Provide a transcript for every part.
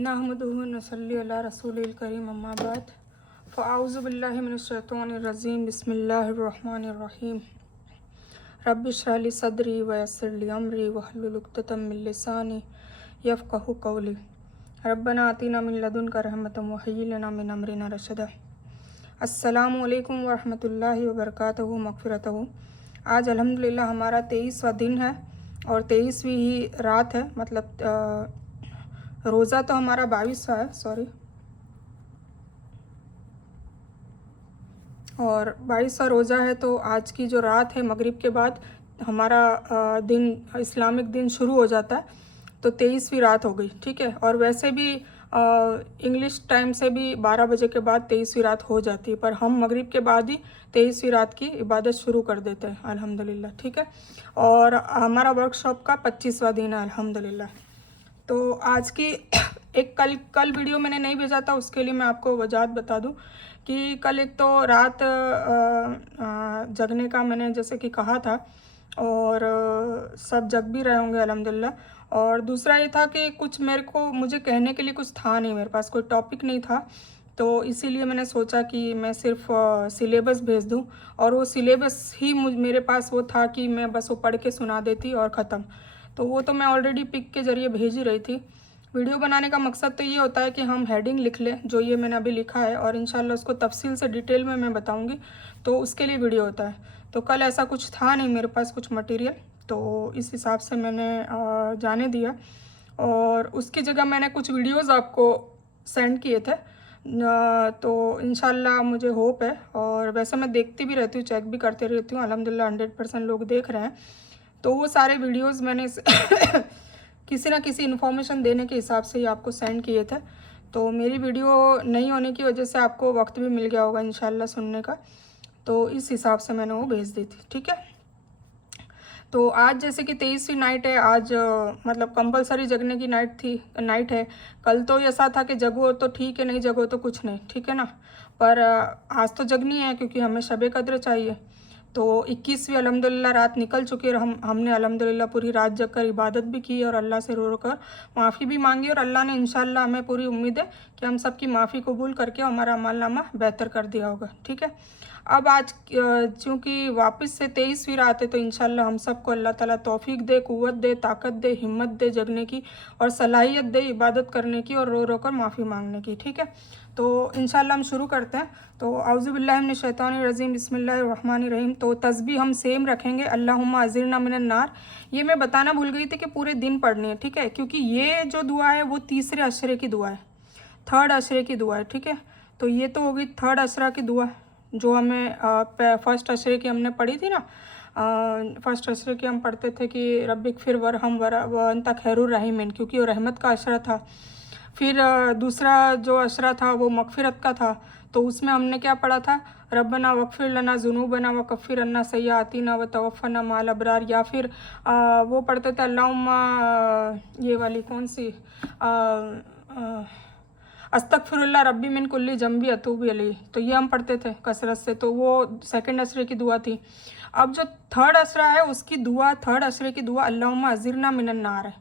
नहमदुहु व नसल्ली अला रसूलिल करीम अम्मा बाद फ़अऊज़ु बिल्लाहि मिनश शैतानिर रजीम बिस्मिल्लाहिर रहमानिर रहीम रब्बि इश्रह ली सदरी व यस्सिर ली अमरी वहलुल उक़दतम मिन लिसानी यफ़क़हू क़ौली रब्बना आतिना मिन लदुनका रहमतन व हय्यि लना मिन अमरिना रशदा। अस्सलामु अलैकुम व रहमतुल्लाहि व बरकातहू मग़फ़िरतहू। आज अल्हम्दुलिल्लाह हमारा 23वां दिन है और 23वीं ही रात है, मतलब रोज़ा तो हमारा 22वां है, सॉरी, और 22वां रोज़ा है। तो आज की जो रात है मगरिब के बाद हमारा दिन, इस्लामिक दिन शुरू हो जाता है। तो 23वीं रात हो गई, ठीक है। और वैसे भी इंग्लिश टाइम से भी 12 बजे के बाद 23वीं रात हो जाती है, पर हम मगरिब के बाद ही 23वीं रात की इबादत शुरू कर देते हैं अल्हम्दुलिल्लाह, ठीक है। और हमारा वर्कशॉप का 25वां दिन है अल्हम्दुलिल्लाह। तो आज की एक कल वीडियो मैंने नहीं भेजा था, उसके लिए मैं आपको वजह बता दूं कि कल एक तो रात जगने का मैंने जैसे कि कहा था, और सब जग भी रहे होंगे अल्हम्दुलिल्लाह। और दूसरा ये था कि कुछ मुझे कहने के लिए कुछ था नहीं, मेरे पास कोई टॉपिक नहीं था। तो इसीलिए मैंने सोचा कि मैं सिर्फ सिलेबस भेज दूं, और वो सिलेबस ही मेरे पास वो था कि मैं बस वो पढ़ के सुना देती और ख़त्म। तो वो तो मैं ऑलरेडी पिक के ज़रिए भेज ही रही थी। वीडियो बनाने का मकसद तो ये होता है कि हम हेडिंग लिख लें, जो ये मैंने अभी लिखा है, और इंशाल्लाह उसको तफसील से डिटेल में मैं बताऊंगी, तो उसके लिए वीडियो होता है। तो कल ऐसा कुछ था नहीं मेरे पास कुछ मटेरियल, तो इस हिसाब से मैंने जाने दिया। और उसकी जगह मैंने कुछ वीडियोज़ आपको सेंड किए थे, तो इंशाल्लाह मुझे होप है, और वैसे मैं देखती भी रहती हूँ, चेक भी करते रहती हूँ, अल्हम्दुलिल्लाह 100% लोग देख रहे हैं। तो वो सारे वीडियोस मैंने किसी ना किसी इन्फॉर्मेशन देने के हिसाब से ही आपको सेंड किए थे। तो मेरी वीडियो नहीं होने की वजह से आपको वक्त भी मिल गया होगा इंशाल्लाह सुनने का, तो इस हिसाब से मैंने वो भेज दी थी, ठीक है। तो आज जैसे कि 23वीं नाइट है, आज मतलब कंपलसरी जगने की नाइट है। कल तो ऐसा था कि जगो तो ठीक है, नहीं जगो तो कुछ नहीं, ठीक है ना। पर आज तो जगनी है क्योंकि हमें शब कद्र चाहिए। तो 21वीं अल्हम्दुलिल्लाह रात निकल चुकी है, और हमने अल्हम्दुलिल्लाह पूरी रात जग कर इबादत भी की और अल्लाह से रो रो कर माफ़ी भी मांगी, और अल्लाह ने इंशाल्लाह, हमें पूरी उम्मीद है कि हम सबकी माफ़ी कबूल करके हमारा अमलनामा बेहतर कर दिया होगा, ठीक है। अब आज चूँकि वापस से 23वीं रात है, तो इंशाल्लाह हम सबको अल्लाह ताला तौफीक दे, कुव्वत दे, ताकत दे, हिम्मत दे जगने की, और सलाहियत दे इबादत करने की और रो रो कर माफ़ी मांगने की, ठीक है। तो इंशाल्लाह हम शुरू करते हैं। तो औज़ु बिल्लाहि मिनश शैतानिर रजीम बिस्मिल्लाहिर रहमानिर रहीम। तो तस्बीह हम सेम रखेंगे, अल्लाहुम्मा अज़िरना मिनन नार। ये मैं बताना भूल गई थी कि पूरे दिन पढ़नी है, ठीक है, क्योंकि ये जो दुआ है वो तीसरे अशरे की दुआ है, थर्ड अशरे की दुआ है, ठीक है। तो ये तो होगी थर्ड अशरा की दुआ, जो हमें फर्स्ट अशरे की हमने पढ़ी थी ना। फर्स्ट अशरे की हम पढ़ते थे कि रब्बिक फिर वरहम व अंता खैरुर रहीमीन, क्योंकि वो रहमत का अशरा था। फिर दूसरा जो अशरा था वो मगफिरत का था, तो उसमें हमने क्या पढ़ा था, रब्बना वगफिर लना जुनूबना व कफ़िर अन्ना सय्यातिना व तवफ़्फ़ना माल अबरार। या फिर वो पढ़ते थे अल्लाहुम्मा, ये वाली कौन सी, अस्तगफिरुल्लाह रब्बी मिन कुल्ली जम्बी अतूबु अलैह। तो ये हम पढ़ते थे कसरत से, तो वो सेकंड अशरे की दुआ थी। अब जो थर्ड अशरा है उसकी दुआ, थर्ड अशरे की दुआ अल्लाहुम्मा अज़िरना मिनन नार है,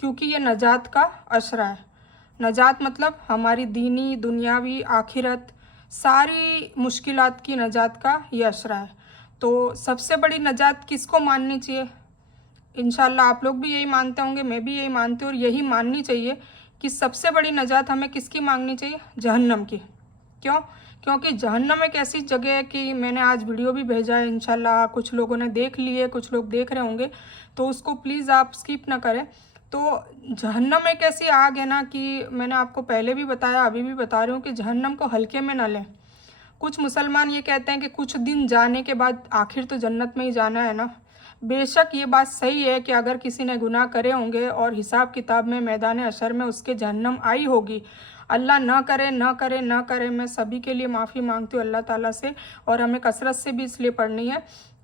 क्योंकि ये नजात का अशरा है। नजात मतलब हमारी दीनी, दुनियावी, आखिरत, सारी मुश्किलात की नजात का ये अशरा है। तो सबसे बड़ी नजात किसको माननी चाहिए? इंशाल्लाह आप लोग भी यही मानते होंगे, मैं भी यही मानती हूँ, और यही माननी चाहिए कि सबसे बड़ी नजात हमें किसकी मांगनी चाहिए? जहन्नम की। क्यों? क्योंकि जहन्नम एक ऐसी जगह है कि मैंने आज वीडियो भी भेजा है, इंशाल्लाह कुछ लोगों ने देख ली है, कुछ लोग देख रहे होंगे, तो उसको प्लीज़ आप स्किप ना करें। तो जहन्नम एक ऐसी आग है ना कि मैंने आपको पहले भी बताया, अभी भी बता रही हूँ कि जहन्नम को हल्के में ना लें। कुछ मुसलमान ये कहते हैं कि कुछ दिन जाने के बाद आखिर तो जन्नत में ही जाना है ना। बेशक ये बात सही है कि अगर किसी ने गुनाह करे होंगे और हिसाब किताब में मैदान अशर में उसके जहन्नम आई होगी, अल्लाह ना करे ना करे ना करे, मैं सभी के लिए माफ़ी मांगती हूँ अल्लाह ताला से। और हमें कसरत से भी इसलिए पढ़नी है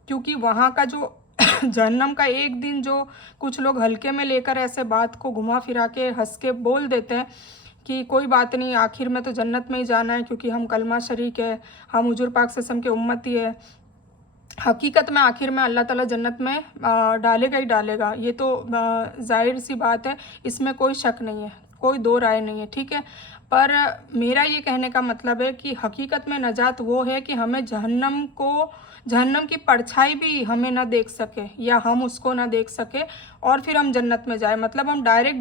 क्योंकि वहाँ का जो जहन्नम का एक दिन जो कुछ लोग हल्के में लेकर ऐसे बात को घुमा फिरा के हंस के बोल देते हैं कि कोई बात नहीं, आखिर में तो जन्नत में ही जाना है क्योंकि हम कलमा शरीक है, हम हुजूर पाक सल्लल्लाहु अलैहि वसल्लम के उम्मती है। हकीकत में आखिर में अल्लाह ताला जन्नत में डालेगा ही डालेगा, ये तो जाहिर सी बात है, इसमें कोई शक नहीं है, कोई दो राय नहीं है, ठीक है। पर मेरा ये कहने का मतलब है कि हकीकत में नजात वो है कि हमें जहन्नम की परछाई भी हमें ना देख सके या हम उसको ना देख सके और फिर हम जन्नत में जाए, मतलब हम डायरेक्ट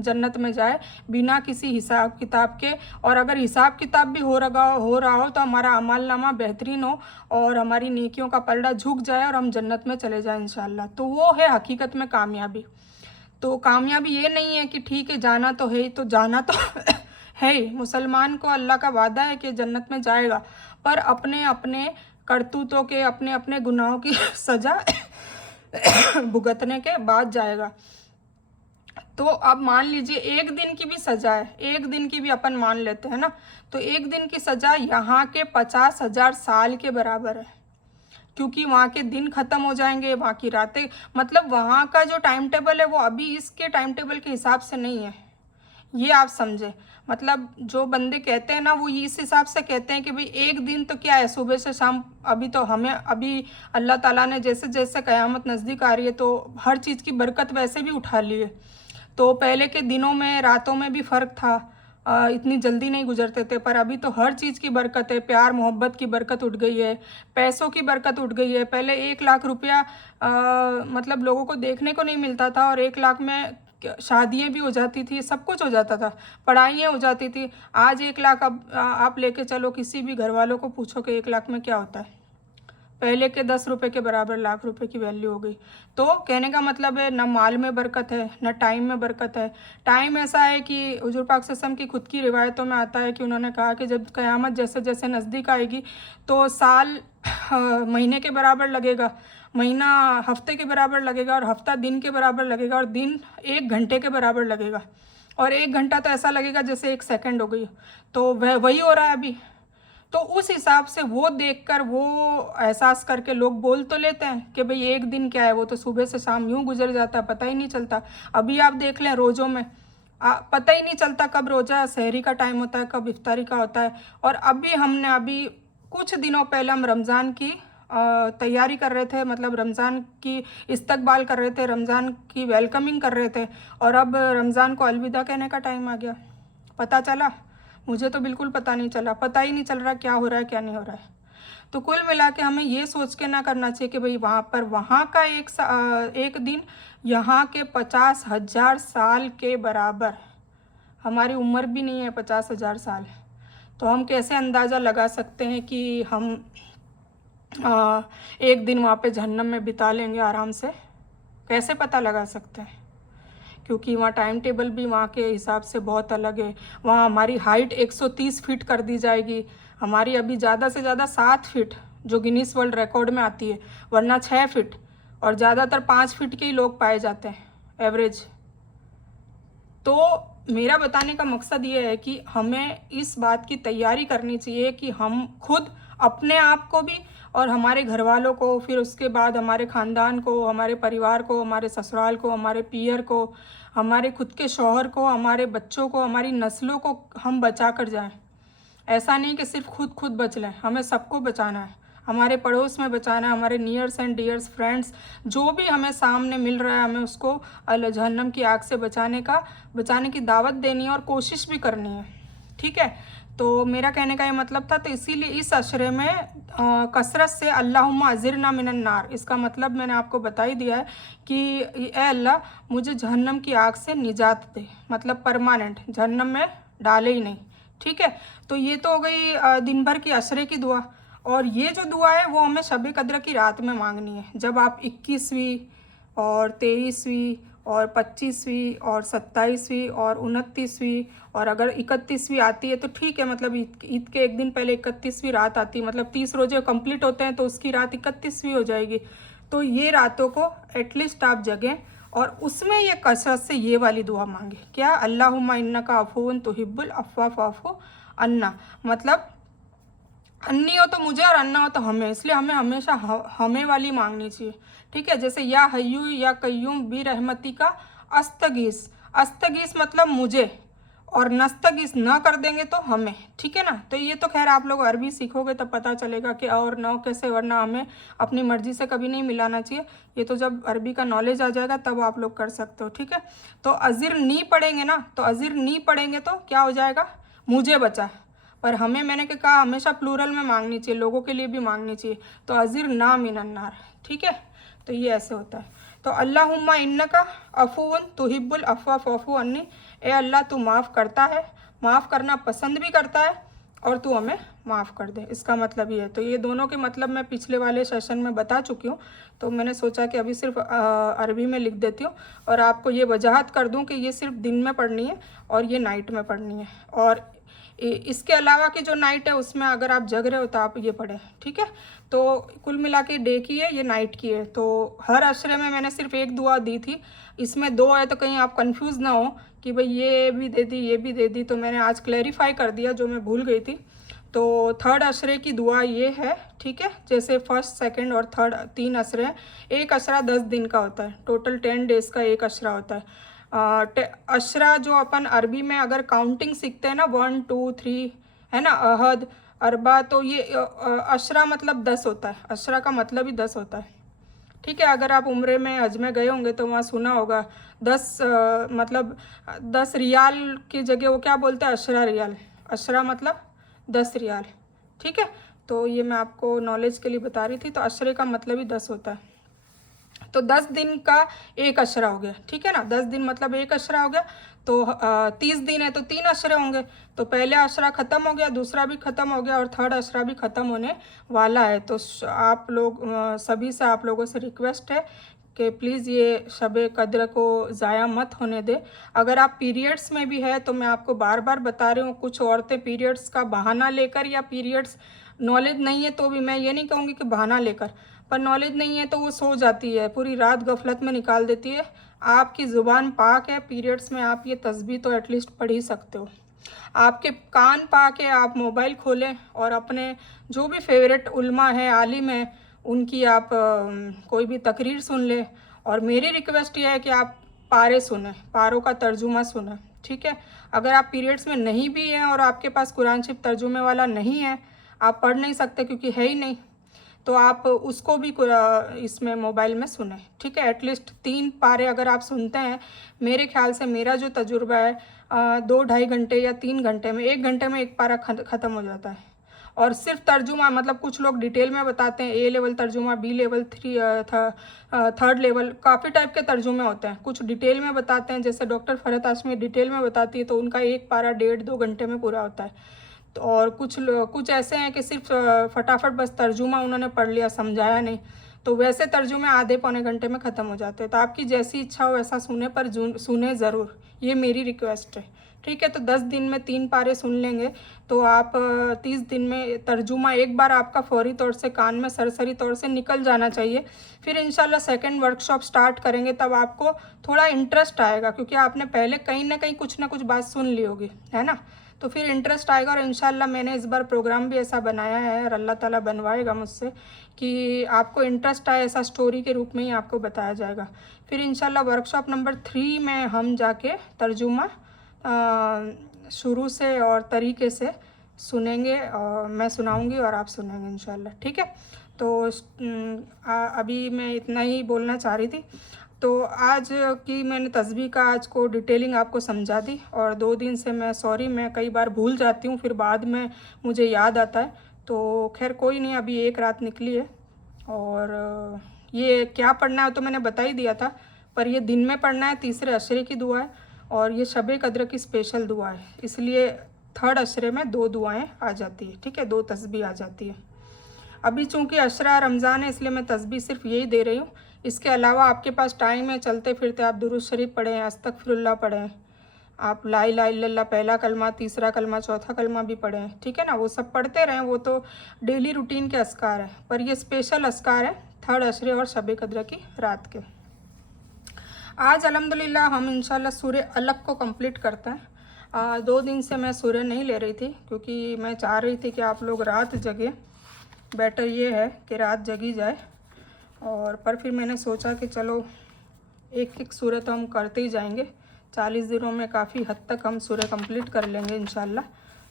जन्नत में जाए बिना किसी हिसाब किताब के। और अगर हिसाब किताब भी हो रहा हो तो हमारा अमालनामा बेहतरीन हो और हमारी नेकियों का पलड़ा झुक जाए और हम जन्नत में चले जाएं इंशाल्लाह। तो वो है हकीकत में कामयाबी। तो कामयाबी ये नहीं है कि ठीक है जाना तो है ही, तो जाना तो है ही, मुसलमान को अल्लाह का वादा है कि जन्नत में जाएगा, पर अपने अपने करतूतों के, अपने अपने गुनाहों की सजा भुगतने के बाद जाएगा। तो अब मान लीजिए एक दिन की भी सजा है, एक दिन की भी अपन मान लेते हैं ना, तो एक दिन की सजा यहाँ के 50,000 साल के बराबर है, क्योंकि वहाँ के दिन ख़त्म हो जाएंगे, वहाँ की रातें, मतलब वहाँ का जो टाइम टेबल है वो अभी इसके टाइम टेबल के हिसाब से नहीं है, ये आप समझे। मतलब जो बंदे कहते हैं ना वो इस हिसाब से कहते हैं कि भाई एक दिन तो क्या है, सुबह से शाम, अभी तो हमें अभी अल्लाह ताला ने जैसे जैसे क़यामत नज़दीक आ रही है तो हर चीज़ की बरकत वैसे भी उठा ली है। तो पहले के दिनों में रातों में भी फ़र्क था, इतनी जल्दी नहीं गुजरते थे, पर अभी तो हर चीज़ की बरकत है, प्यार मोहब्बत की बरकत उठ गई है, पैसों की बरकत उठ गई है। पहले 1 लाख रुपया मतलब लोगों को देखने को नहीं मिलता था और 1 लाख में शादियाँ भी हो जाती थी, सब कुछ हो जाता था, पढ़ाइयाँ हो जाती थी। आज 1 लाख अब आप लेके चलो, किसी भी घर वालों को पूछो कि 1 लाख में क्या होता है, पहले के 10 रुपये के बराबर लाख रुपए की वैल्यू हो गई। तो कहने का मतलब है न माल में बरकत है न टाइम में बरकत है। टाइम ऐसा है कि हुजूर पाक सल्लल्लाहु अलैहि वसल्लम की खुद की रिवायतों में आता है कि उन्होंने कहा कि जब क़यामत जैसे जैसे नज़दीक आएगी तो साल महीने के बराबर लगेगा, महीना हफ्ते के बराबर लगेगा और हफ्ता दिन के बराबर लगेगा और दिन 1 घंटे के बराबर लगेगा और 1 घंटा तो ऐसा लगेगा जैसे 1 सेकंड हो गई। तो वही हो रहा है अभी। तो उस हिसाब से वो देखकर वो एहसास करके लोग बोल तो लेते हैं कि भाई एक दिन क्या है, वो तो सुबह से शाम यूं गुजर जाता है, पता ही नहीं चलता। अभी आप देख लें रोज़ों में पता ही नहीं चलता कब रोज़ा सहरी का टाइम होता है, कब इफ्तारी का होता है। और अभी कुछ दिनों पहले हम रमज़ान की तैयारी कर रहे थे, मतलब रमज़ान की इस्तकबाल कर रहे थे, रमज़ान की वेलकमिंग कर रहे थे, और अब रमज़ान को अलविदा कहने का टाइम आ गया। पता चला? मुझे तो बिल्कुल पता नहीं चला, पता ही नहीं चल रहा क्या हो रहा है क्या नहीं हो रहा है। तो कुल मिला के हमें ये सोच के ना करना चाहिए कि भाई वहाँ का एक दिन यहाँ के 50,000 साल के बराबर। हमारी उम्र भी नहीं है 50,000 साल, तो हम कैसे अंदाज़ा लगा सकते हैं कि हम एक दिन वहाँ पे जहन्नम में बिता लेंगे आराम से? कैसे पता लगा सकते हैं? क्योंकि वहाँ टाइम टेबल भी वहाँ के हिसाब से बहुत अलग है। वहाँ हमारी हाइट 130 फीट कर दी जाएगी, हमारी अभी ज़्यादा से ज़्यादा 7 फीट जो गिनीज वर्ल्ड रिकॉर्ड में आती है, वरना 6 फीट, और ज़्यादातर 5 फीट के ही लोग पाए जाते हैं एवरेज। तो मेरा बताने का मकसद ये है कि हमें इस बात की तैयारी करनी चाहिए कि हम खुद अपने आप को भी और हमारे घर वालों को, फिर उसके बाद हमारे ख़ानदान को, हमारे परिवार को, हमारे ससुराल को, हमारे पियर को, हमारे खुद के शौहर को, हमारे बच्चों को, हमारी नस्लों को हम बचा कर जाएं। ऐसा नहीं कि सिर्फ खुद बच लें, हमें सबको बचाना है, हमारे पड़ोस में बचाना है, हमारे नियर्स एंड डियर्स फ्रेंड्स जो भी हमें सामने मिल रहा है, हमें उसको जहन्नम की आग से बचाने की दावत देनी है और कोशिश भी करनी है, ठीक है। तो मेरा कहने का ये मतलब था। तो इसीलिए इस अशरे में कसरत से अल्लाहुम्मा अज़िरना मिनन नार, इसका मतलब मैंने आपको बता ही दिया है कि ए अल्लाह मुझे जहन्नम की आग से निजात दे, मतलब परमानेंट जहन्नम में डाले ही नहीं, ठीक है। तो ये तो हो गई दिन भर की अशरे की दुआ। और ये जो दुआ है वो हमें शब कद्र की रात में मांगनी है, जब आप 21वीं और 23वीं और 25वीं और 27वीं और 29वीं और अगर 31वीं आती है तो ठीक है, मतलब ईद के एक दिन पहले 31वीं रात आती है, मतलब 30 रोजे कंप्लीट होते हैं तो उसकी रात 31वीं हो जाएगी। तो ये रातों को एटलीस्ट आप जगें और उसमें ये कसरत से ये वाली दुआ मांगे, क्या, अल्लाहुम्मा इन्नका अफ़ून तुहिब्बुल अफ़्वा फ़अफ़ु अन्ना, मतलब अन्नी हो तो मुझे और अन्ना हो तो हमें, इसलिए हमें हमेशा हमें वाली मांगनी चाहिए, ठीक है। जैसे या हय्यू या कय्यूम बी रहमती का अस्तगीस, अस्तगीस मतलब मुझे, और नस्तगिस ना कर देंगे तो हमें, ठीक है ना। तो ये तो खैर आप लोग अरबी सीखोगे तो पता चलेगा कि और नौ कैसे, वरना हमें अपनी मर्जी से कभी नहीं मिलाना चाहिए। ये तो जब अरबी का नॉलेज आ जाएगा तब आप लोग कर सकते हो, ठीक है। तो अज़िर नी पढ़ेंगे ना, तो अज़िर नी पढ़ेंगे तो क्या हो जाएगा, मुझे बचा। पर हमें, मैंने क्या कहा, हमेशा प्लूरल में मांगनी चाहिए, लोगों के लिए भी मांगनी चाहिए। तो अज़िर ना मिनन्नार, ठीक है। तो ये ऐसे होता है। तो अल्लाहुम्मा इन्नका अफून तुहिब्बुल अफ़्वा फ़अफ़ू अन्नी, ए अल्लाह तू माफ़ करता है, माफ़ करना पसंद भी करता है, और तू हमें माफ़ कर दे, इसका मतलब ये है। तो ये दोनों के मतलब मैं पिछले वाले सेशन में बता चुकी हूँ, तो मैंने सोचा कि अभी सिर्फ अरबी में लिख देती हूँ और आपको ये वजाहत कर दूँ कि ये सिर्फ दिन में पढ़नी है और ये नाइट में पढ़नी है। और इसके अलावा की जो नाइट है उसमें अगर आप जग रहे हो तो आप ये पढ़ें, ठीक है। तो कुल मिला के डे की है, ये नाइट की है। तो हर अशरे में मैंने सिर्फ एक दुआ दी थी, इसमें दो है, तो कहीं आप कंफ्यूज ना हो कि भाई ये भी दे दी ये भी दे दी। तो मैंने आज क्लैरिफाई कर दिया जो मैं भूल गई थी। तो थर्ड अशरे की दुआ ये है, ठीक है। जैसे फर्स्ट सेकंड और थर्ड 3 अशरे हैं, एक अशरा 10 दिन का होता है, टोटल 10 डेज़ का एक अशरा होता है। अशरा जो अपन अरबी में अगर काउंटिंग सीखते हैं ना, 1 2 3, है ना, अहद अरबा, तो ये अशरा मतलब 10 होता है, अशरा का मतलब ही 10 होता है, ठीक है। अगर आप उम्रे में हज में गए होंगे तो वहाँ सुना होगा 10 मतलब 10 रियाल की जगह वो क्या बोलते हैं, अशरा रियाल, अशरा मतलब 10 रियाल, ठीक है। तो ये मैं आपको नॉलेज के लिए बता रही थी। तो अशरे का मतलब ही 10 होता है। तो 10 दिन का एक अशरा हो गया, ठीक है ना, 10 दिन मतलब एक अशरा हो गया। तो 30 दिन है तो 3 अशरे होंगे। तो पहला अशरा ख़त्म हो गया, दूसरा भी ख़त्म हो गया और थर्ड अशरा भी ख़त्म होने वाला है। तो आप लोग सभी से, आप लोगों से रिक्वेस्ट है कि प्लीज़ ये शब कद्र को ज़ाया मत होने दे। अगर आप पीरियड्स में भी है तो मैं आपको बार बार बता रही हूँ, कुछ औरतें पीरियड्स का बहाना लेकर, या पीरियड्स नॉलेज नहीं है तो भी, मैं ये नहीं कहूँगी कि बहाना लेकर, पर नॉलेज नहीं है तो वो सो जाती है, पूरी रात गफलत में निकाल देती है। आपकी ज़ुबान पाक है, पीरियड्स में आप ये तस्बीह तो एटलीस्ट पढ़ ही सकते हो। आपके कान पाक है, आप मोबाइल खोलें और अपने जो भी फेवरेट उल्मा है, आलिम है, उनकी आप कोई भी तकरीर सुन लें। और मेरी रिक्वेस्ट ये है कि आप पारे सुने, पारों का तर्जुमा सुने, ठीक है। अगर आप पीरियड्स में नहीं भी हैं और आपके पास कुरान शरीफ तर्जुमे वाला नहीं है, आप पढ़ नहीं सकते क्योंकि है ही नहीं, तो आप उसको भी इसमें मोबाइल में सुने, ठीक है। एटलीस्ट 3 पारे अगर आप सुनते हैं, मेरे ख्याल से मेरा जो तजुर्बा है 2-2.5 घंटे या 3 घंटे में, 1 घंटे में एक पारा ख़त्म हो जाता है। और सिर्फ तर्जुमा, मतलब कुछ लोग डिटेल में बताते हैं, ए लेवल तर्जुमा, बी लेवल, थर्ड लेवल, काफ़ी टाइप के तर्जुमे होते हैं। कुछ डिटेल में बताते हैं, जैसे डॉक्टर फरहत हाशमी डिटेल में बताती है, तो उनका एक पारा 1.5-2 घंटे में पूरा होता है। तो और कुछ ऐसे हैं कि सिर्फ फटाफट बस तर्जुमा उन्होंने पढ़ लिया, समझाया नहीं, तो वैसे तर्जुमे आधे पौने घंटे में ख़त्म हो जाते हैं। तो आपकी जैसी इच्छा हो वैसा सुने, पर सुने ज़रूर, ये मेरी रिक्वेस्ट है, ठीक है। तो 10 दिन में 3 पारे सुन लेंगे तो आप 30 दिन में तर्जुमा एक बार आपका फौरी तौर से कान में सरसरी तौर से निकल जाना चाहिए। फिर इंशाल्लाह सेकंड वर्कशॉप स्टार्ट करेंगे तब आपको थोड़ा इंटरेस्ट आएगा, क्योंकि आपने पहले कहीं ना कुछ बात सुन ली होगी, है ना। तो फिर इंटरेस्ट आएगा। और इंशाल्लाह मैंने इस बार प्रोग्राम भी ऐसा बनाया है और अल्लाह ताला बनवाएगा मुझसे कि आपको इंटरेस्ट आए, ऐसा स्टोरी के रूप में ही आपको बताया जाएगा। फिर इंशाल्लाह वर्कशॉप नंबर 3 में हम जाके तर्जुमा शुरू से और तरीके से सुनेंगे, और मैं सुनाऊंगी और आप सुनेंगे इंशाल्लाह, ठीक है। तो अभी मैं इतना ही बोलना चाह रही थी। तो आज की मैंने तस्बीह का आज को डिटेलिंग आपको समझा दी। और 2 दिन से मैं सॉरी, मैं कई बार भूल जाती हूँ, फिर बाद में मुझे याद आता है। तो खैर कोई नहीं, अभी एक रात निकली है। और ये क्या पढ़ना है तो मैंने बता ही दिया था, पर ये दिन में पढ़ना है, तीसरे अशरे की दुआ है और ये शब कद्र की स्पेशल दुआ है, इसलिए थर्ड अशरे में 2 दुआएं आ जाती है, ठीक है, 2 तस्बीह आ जाती है। अभी चूँकि अशरा रमज़ान है इसलिए मैं तस्बीह सिर्फ यही दे रही हूँ। इसके अलावा आपके पास टाइम है, चलते फिरते आप दुरूद शरीफ पढ़ें, अस्तगफिरुल्लाह पढ़ें, आप ला इलाहा इल्लल्लाह पहला कलमा, तीसरा कलमा, चौथा कलमा भी पढ़ें, ठीक है ना। वो सब पढ़ते रहें, वो तो डेली रूटीन के अस्कार हैं, पर ये स्पेशल अस्कार है थर्ड अशरे और शब कद्र की रात के। आज अल्हम्दुलिल्लाह हम इंशाल्लाह सूर्य अलग को कंप्लीट करते हैं। 2 दिन से मैं सूर्य नहीं ले रही थी क्योंकि मैं चाह रही थी कि आप लोग रात जगे, बेटर ये है कि रात जगी जाए। और पर फिर मैंने सोचा कि चलो एक सूर्य तो हम करते ही जाएंगे, 40 दिनों में काफ़ी हद तक हम सूरह कंप्लीट कर लेंगे इंशाल्लाह।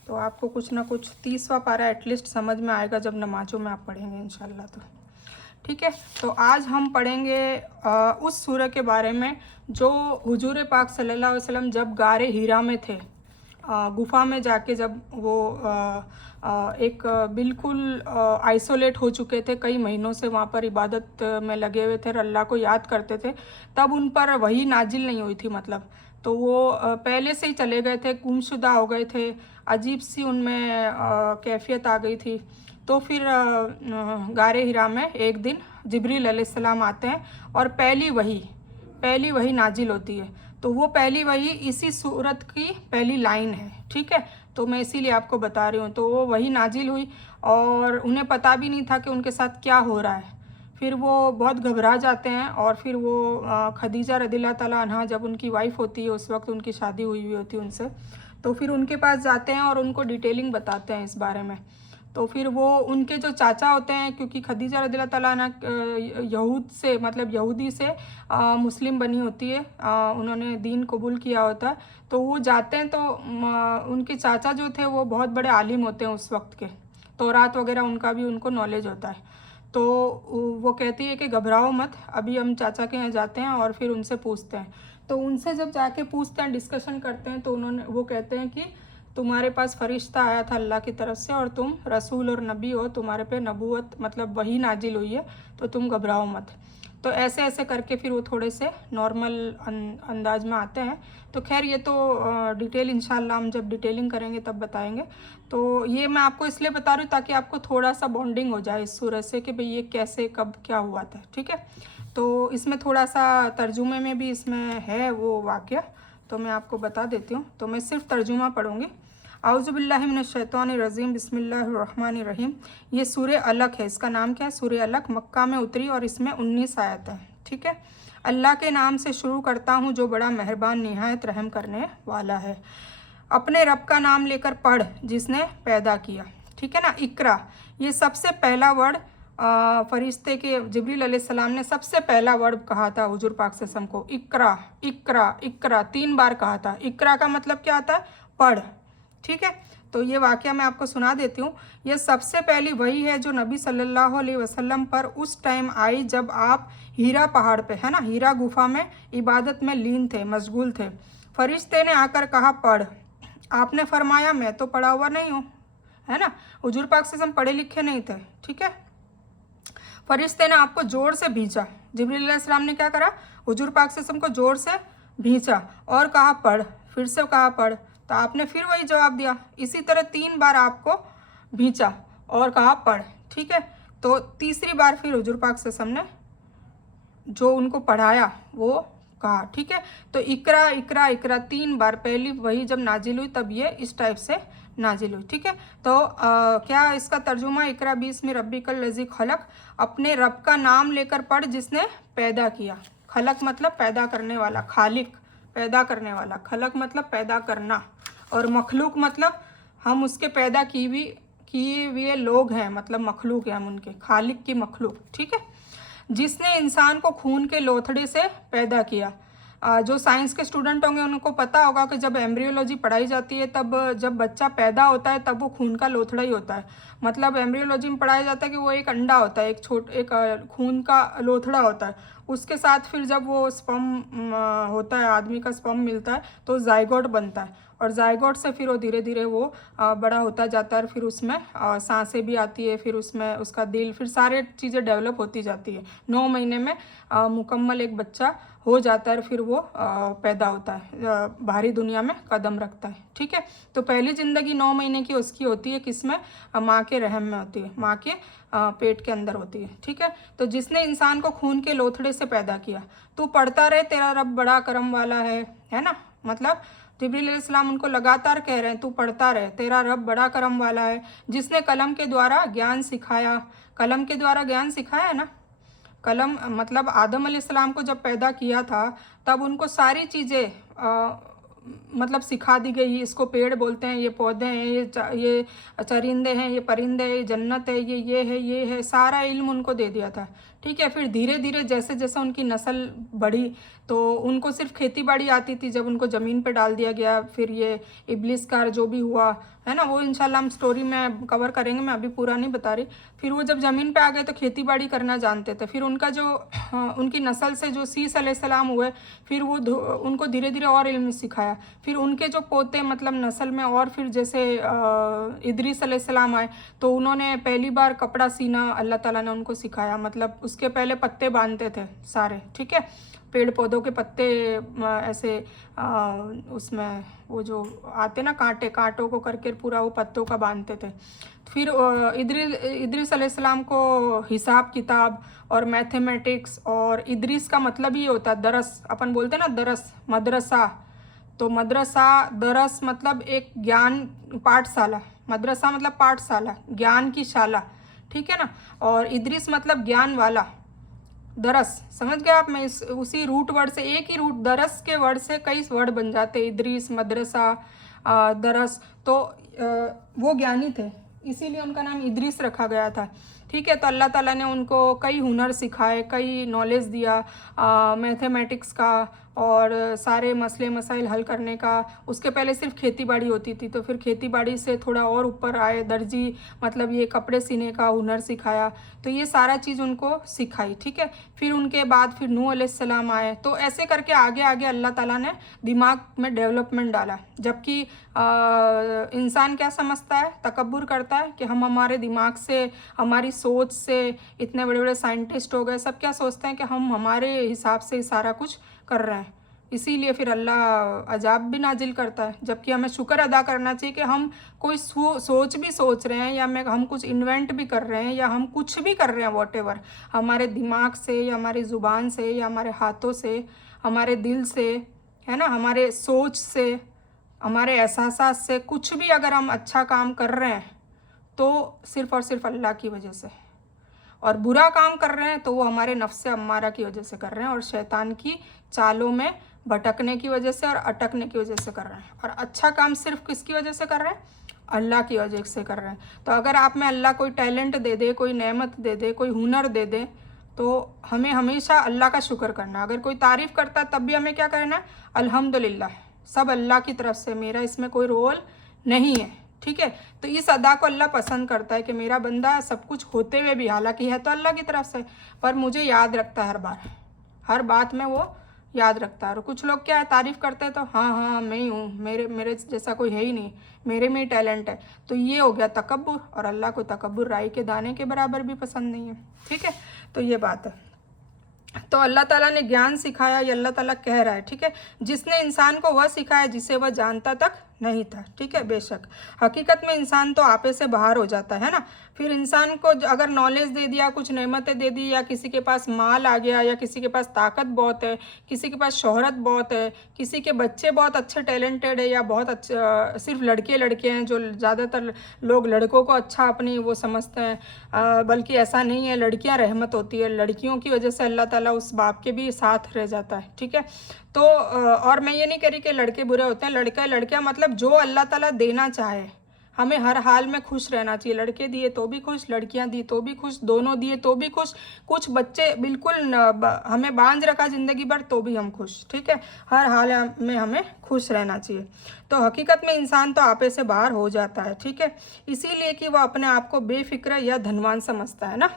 तो आपको कुछ ना कुछ 30वां पारा एटलीस्ट समझ में आएगा जब नमाज़ों में आप पढ़ेंगे इंशाल्लाह। तो ठीक है, तो आज हम पढ़ेंगे उस सूरह के बारे में जो हुजूर पाक सल्लल्लाहु अलैहि वसल्लम जब गारे हीरा में थे, गुफा में जाके जब वो एक बिल्कुल आइसोलेट हो चुके थे, कई महीनों से वहाँ पर इबादत में लगे हुए थे और अल्लाह को याद करते थे, तब उन पर वही नाजिल नहीं हुई थी। मतलब तो वो पहले से ही चले गए थे, गुमशुदा हो गए थे, अजीब सी उनमें कैफियत आ गई थी। तो फिर गारे हिरा में एक दिन जिब्रील अलैहिस्सलाम आते हैं और पहली वही नाजिल होती है। तो वो पहली वही इसी सूरत की पहली लाइन है। ठीक है, तो मैं इसीलिए आपको बता रही हूँ। तो वो वही नाजिल हुई और उन्हें पता भी नहीं था कि उनके साथ क्या हो रहा है। फिर वो बहुत घबरा जाते हैं और फिर वो खदीजा रदिल्लाहु ताला अन्हा जब उनकी वाइफ होती है, उस वक्त उनकी शादी हुई हुई होती है उनसे, तो फिर उनके पास जाते हैं और उनको डिटेलिंग बताते हैं इस बारे में। तो फिर वो उनके जो चाचा होते हैं, क्योंकि खदीजा रदिल्लाहु ताला अन्हा यहूद से मतलब यहूदी से मुस्लिम बनी होती है, उन्होंने दीन कबूल किया होता है। तो वो जाते हैं तो उनके चाचा जो थे वो बहुत बड़े आलिम होते हैं उस वक्त के, तौरात वगैरह उनका भी उनको नॉलेज होता है। तो वो कहती है कि घबराओ मत, अभी हम चाचा के यहाँ जाते हैं और फिर उनसे पूछते हैं। तो उनसे जब जाके पूछते हैं, डिस्कशन करते हैं, तो वो कहते हैं कि तुम्हारे पास फरिश्ता आया था अल्लाह की तरफ से और तुम रसूल और नबी हो, तुम्हारे पे नबूवत मतलब वही नाजिल हुई है, तो तुम घबराओ मत। तो ऐसे ऐसे करके फिर वो थोड़े से नॉर्मल अंदाज में आते हैं। तो खैर ये तो डिटेल इंशाल्लाह हम जब डिटेलिंग करेंगे तब बताएंगे। तो ये मैं आपको इसलिए बता रही हूँ ताकि आपको थोड़ा सा बॉन्डिंग हो जाए इस सूरत से कि भाई ये कैसे कब क्या हुआ था। ठीक है, तो इसमें थोड़ा सा तर्जुमे में भी इसमें है वो वाक़या, तो मैं आपको बता देती हूँ। तो मैं सिर्फ तर्जुमा पढ़ूँगी। आउज़ुबिल्लाहि मिनश्शैतानिर्रजीम बिस्मिल्लाहिर्रहमानिर्रहीम। ये सूरह अलक है, इसका नाम क्या है? सूरह अलक। मक्का में उतरी और इसमें 19 आयत है। ठीक है, अल्लाह के नाम से शुरू करता हूँ जो बड़ा मेहरबान निहायत रहम करने वाला है। अपने रब का नाम लेकर पढ़ जिसने पैदा किया। ठीक है ना, इकरा, ये सबसे पहला वर्ड फरिश्ते के जिब्रील अलैहिस्सलाम ने सबसे पहला वर्ड कहा था हुजूर पाक सल्लल्लाहु अलैहि वसल्लम को, इकरा इकरा इकरा 3 बार कहा था। इकरा का मतलब क्या आता है? पढ़। ठीक है, तो ये वाक़या मैं आपको सुना देती हूँ। ये सबसे पहली वही है जो नबी सल्लल्लाहु अलैहि वसल्लम पर उस टाइम आई जब आप हीरा पहाड़ पे, है ना, हीरा गुफा में इबादत में लीन थे, मशगूल थे। फरिश्ते ने आकर कहा पढ़। आपने फरमाया मैं तो पढ़ा हुआ नहीं हूँ, है ना, हुजूर पाक से हम पढ़े लिखे नहीं थे। ठीक है, फरिश्ते ने आपको जोर से भींचा। जिब्रील अलैहिस्सलाम ने क्या करा? हुजूर पाक से हमको जोर से भींचा और कहा पढ़। फिर से कहा पढ़, तो आपने फिर वही जवाब दिया। इसी तरह 3 बार आपको भींचा और कहा पढ़। ठीक है, तो तीसरी बार फिर हुजूर पाक से हमने जो उनको पढ़ाया वो कहा। ठीक है, तो इकरा इकरा इकरा 3 बार, पहली वही जब नाजिल हुई तब ये इस टाइप से नाजिल हुई। ठीक है, तो क्या इसका तर्जुमा? इकरा बिस्मि रब्बिकल लज़ी खलक, अपने रब का नाम लेकर पढ़ जिसने पैदा किया। खलक मतलब पैदा करने वाला, खालिक पैदा करने वाला, खलक मतलब पैदा करना, और मखलूक मतलब हम उसके पैदा किए हुए लोग हैं, मतलब मखलूक है हम उनके, खालिक की मखलूक। ठीक है, जिसने इंसान को खून के लोथड़े से पैदा किया। जो साइंस के स्टूडेंट होंगे उनको पता होगा कि जब एम्ब्रियोलॉजी पढ़ाई जाती है तब जब बच्चा पैदा होता है तब वो खून का लोथड़ा ही होता है। मतलब एम्ब्रियोलॉजी में पढ़ाया जाता है कि वो एक अंडा होता है, एक खून का लोथड़ा होता है। उसके साथ फिर जब वो स्पर्म होता है, आदमी का स्पर्म मिलता है तो जाइगोट बनता है, और जाइगोट से फिर वो धीरे धीरे वो बड़ा होता जाता है, फिर उसमें सांसें भी आती है, फिर उसमें उसका दिल, फिर सारे चीज़ें डेवलप होती जाती है। 9 महीने में मुकम्मल एक बच्चा हो जाता है, फिर वो पैदा होता है, बाहरी दुनिया में कदम रखता है। ठीक है, तो पहली ज़िंदगी 9 महीने की उसकी होती है, किसमें? माँ के रहम में होती है, माँ के पेट के अंदर होती है। ठीक है, तो जिसने इंसान को खून के लोथड़े से पैदा किया। तू पढ़ता रहे, तेरा रब बड़ा करम वाला है ना। मतलब जिब्रील अलैहिस्सलाम उनको लगातार कह रहे हैं तू पढ़ता रहे, तेरा रब बड़ा करम वाला है, जिसने कलम के द्वारा ज्ञान सिखाया। कलम के द्वारा ज्ञान सिखाया है ना। कलम मतलब आदम अलैहिस्सलाम को जब पैदा किया था तब उनको सारी चीज़ें मतलब सिखा दी गई, इसको पेड़ बोलते हैं, ये पौधे हैं, ये चरिंदे हैं, ये परिंदे हैं, ये जन्नत है, ये है, सारा इल्म उनको दे दिया था। ठीक है, फिर धीरे धीरे जैसे जैसे उनकी नस्ल बढ़ी तो उनको सिर्फ खेती बाड़ी आती थी, जब उनको ज़मीन पे डाल दिया गया फिर ये इब्लिस का जो भी हुआ है ना, वो इंशाल्लाह हम स्टोरी में कवर करेंगे, मैं अभी पूरा नहीं बता रही। फिर वो जब ज़मीन पे आ गए तो खेती बाड़ी करना जानते थे। फिर उनका जो उनकी नस्ल से जो सीस अलैहिस्सलाम हुए, फिर वो उनको धीरे धीरे और इल्म सिखाया। फिर उनके जो पोते मतलब नस्ल में और फिर जैसे इदरीस अलैहिस्सलाम आए तो उन्होंने पहली बार कपड़ा सीना अल्लाह ताला ने उनको सिखाया। मतलब उसके पहले पत्ते बांधते थे सारे, ठीक है, पेड़ पौधों के पत्ते ऐसे उसमें वो जो आते ना कांटों को करके पूरा वो पत्तों का बांधते थे। फिर इदरीस अलैहिस्सलाम को हिसाब किताब और मैथमेटिक्स, और इदरीस का मतलब ही होता है दरस, अपन बोलते हैं ना दरस, मदरसा। तो मदरसा दरस मतलब एक ज्ञान पाठशाला, मदरसा मतलब पाठशाला, ज्ञान की शाला, ठीक है ना। और इदरीस मतलब ज्ञान वाला, दरस, समझ गए आप। मैं उसी रूट वर्ड से, एक ही रूट दरस के वर्ड से कई वर्ड बन जाते, इदरीस, मदरसा, दरस। तो वो ज्ञानी थे, इसीलिए उनका नाम इदरीस रखा गया था। ठीक है, तो अल्लाह ताला ने उनको कई हुनर सिखाए, कई नॉलेज दिया मैथमेटिक्स का और सारे मसले मसाइल हल करने का। उसके पहले सिर्फ खेती बाड़ी होती थी, तो फिर खेती बाड़ी से थोड़ा और ऊपर आए, दर्जी मतलब ये कपड़े सीने का हुनर सिखाया। तो ये सारा चीज़ उनको सिखाई, ठीक है। फिर उनके बाद फिर नूह अलैहिस्सलाम आए, तो ऐसे करके आगे आगे अल्लाह ताला ने दिमाग में डेवलपमेंट डाला। जबकि इंसान क्या समझता है, तकब्बुर करता है कि हम हमारे दिमाग से, हमारी सोच से, इतने बड़े बड़े साइंटिस्ट हो गए, सब क्या सोचते हैं कि हम हमारे हिसाब से सारा कुछ कर रहे हैं। इसीलिए फिर अल्लाह अजाब भी नाजिल करता है। जबकि हमें शुक्र अदा करना चाहिए कि हम कोई सोच भी सोच रहे हैं, या हम कुछ इन्वेंट भी कर रहे हैं, या हम कुछ भी कर रहे हैं, वॉटेवर, हमारे दिमाग से या हमारी ज़ुबान से या हमारे हाथों से, हमारे दिल से, है ना, हमारे सोच से, हमारे एहसासात से, कुछ भी अगर हम अच्छा काम कर रहे हैं तो सिर्फ़ और सिर्फ अल्लाह की वजह से, और बुरा काम कर रहे हैं तो वो हमारे नफ्स अम्मारा की वजह से कर रहे हैं, और शैतान की चालों में भटकने की वजह से और अटकने की वजह से कर रहे हैं। और अच्छा काम सिर्फ किसकी वजह से कर रहे हैं, अल्लाह की वजह से कर रहे हैं। तो अगर आप में अल्लाह कोई टैलेंट दे दे, कोई नेमत दे दे, कोई हुनर दे दे, तो हमें हमेशा अल्लाह का शुक्र करना। अगर कोई तारीफ़ करता है तब भी हमें क्या करना है, अल्हम्दुलिल्लाह, सब अल्लाह की तरफ से, मेरा इसमें कोई रोल नहीं है, ठीक है। तो इस अदा को अल्लाह पसंद करता है कि मेरा बंदा सब कुछ होते हुए भी, हालांकि है तो अल्लाह की तरफ से, पर मुझे याद रखता है, हर बात में वो याद रखता है। और कुछ लोग क्या है, तारीफ़ करते हैं तो हाँ हाँ मैं ही हूँ, मेरे जैसा कोई है ही नहीं, मेरे में ही टैलेंट है। तो ये हो गया तकब्बुर, और अल्लाह को तकब्बुर राई के दाने के बराबर भी पसंद नहीं है, ठीक है। तो ये बात है। तो अल्लाह ताला ने ज्ञान सिखाया, ये अल्लाह ताला कह रहा है, ठीक है। जिसने इंसान को वह सिखाया जिसे वह जानता तक नहीं था, ठीक है। बेशक हकीकत में इंसान तो आपे से बाहर हो जाता है ना। फिर इंसान को अगर नॉलेज दे दिया, कुछ नेमतें दे दी, या किसी के पास माल आ गया, या किसी के पास ताकत बहुत है, किसी के पास शोहरत बहुत है, किसी के बच्चे बहुत अच्छे टैलेंटेड है, या बहुत अच्छे सिर्फ लड़के हैं, जो ज़्यादातर लोग लड़कों को अच्छा अपनी वो समझते हैं, बल्कि ऐसा नहीं है, लड़कियां रहमत होती है, लड़कियों की वजह से अल्लाह ताला उस बाप के भी साथ रह जाता है, ठीक है। तो और मैं ये नहीं कह रही कि लड़के बुरे होते हैं, लड़कियां मतलब जो अल्लाह ताला देना चाहे, हमें हर हाल में खुश रहना चाहिए। लड़के दिए तो भी खुश, लड़कियां दी तो भी खुश, दोनों दिए तो भी खुश, कुछ बच्चे बिल्कुल हमें बांझ रखा ज़िंदगी भर तो भी हम खुश, ठीक है। हर हाल में हमें खुश रहना चाहिए। तो हकीकत में इंसान तो आपे से बाहर हो जाता है, ठीक है, इसीलिए कि वह अपने आप को बेफिक्र या धनवान समझता है ना,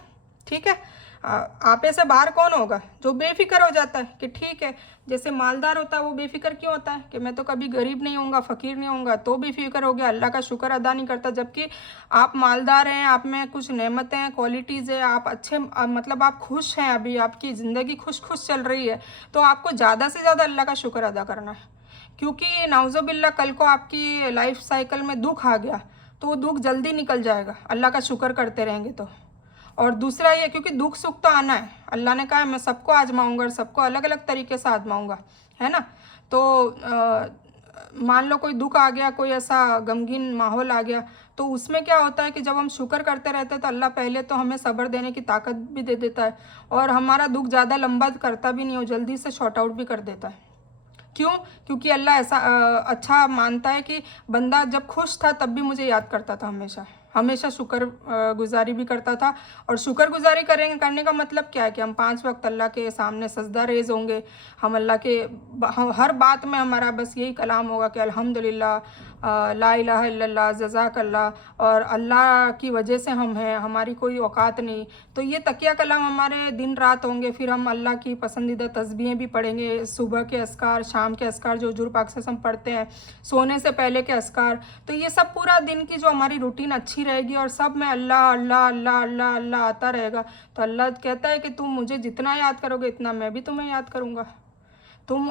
ठीक है। आपे से बाहर कौन होगा, जो बेफिक्र हो जाता है कि ठीक है, जैसे मालदार होता है वो बेफिक्र क्यों होता है कि मैं तो कभी गरीब नहीं होऊंगा, फ़कीर नहीं होऊंगा, तो बेफिक्र हो गया, अल्लाह का शुक्र अदा नहीं करता। जबकि आप मालदार हैं, आप में कुछ नेमतें हैं, क्वालिटीज़ है, आप अच्छे मतलब आप खुश हैं, अभी आपकी ज़िंदगी खुश चल रही है, तो आपको ज़्यादा से ज़्यादा अल्लाह का शुक्र अदा करना है। क्योंकि नाउज़ुबिल्लाह कल को आपकी लाइफ साइकिल में दुख आ गया तो वो दुख जल्दी निकल जाएगा, अल्लाह का शुक्र करते रहेंगे तो। और दूसरा ये, क्योंकि दुख सुख तो आना है, अल्लाह ने कहा है मैं सबको आजमाऊंगा और सबको अलग अलग तरीके से आजमाऊंगा, है ना। तो मान लो कोई दुख आ गया, कोई ऐसा गमगीन माहौल आ गया, तो उसमें क्या होता है कि जब हम शुक्र करते रहते हैं तो अल्लाह पहले तो हमें सब्र देने की ताकत भी दे देता है, और हमारा दुख ज़्यादा लंबा करता भी नहीं हो, जल्दी से शॉर्ट आउट भी कर देता है, क्यों? क्योंकि अल्लाह ऐसा अच्छा मानता है कि बंदा जब खुश था तब भी मुझे याद करता था, हमेशा हमेशा शुक्र गुजारी भी करता था। और शुक्रगुजारी करेंगे, करने का मतलब क्या है कि हम 5 वक्त अल्लाह के सामने सजदा रेज़ होंगे। हम अल्लाह के हर बात में हमारा बस यही कलाम होगा कि अल्हम्दुलिल्लाह, ला इलाहा इल्लल्लाह, जज़ाकल्लाह, और अल्लाह की वजह से हम हैं, हमारी कोई औकात नहीं। तो ये तकिया कलाम हमारे दिन रात होंगे। फिर हम अल्लाह की पसंदीदा तस्बीहें भी पढ़ेंगे, सुबह के अस्कार, शाम के अस्कार जो हुजूर पाक से हम पढ़ते हैं, सोने से पहले के अस्कार। तो ये सब पूरा दिन की जो हमारी रूटीन अच्छी रहेगी और सब में अल्लाह अल्लाह अल्लाह अल्लाह अल्लाह आता रहेगा। तो अल्लाह कहता है कि तुम मुझे जितना याद करोगे इतना मैं भी तुम्हें याद करूँगा। तुम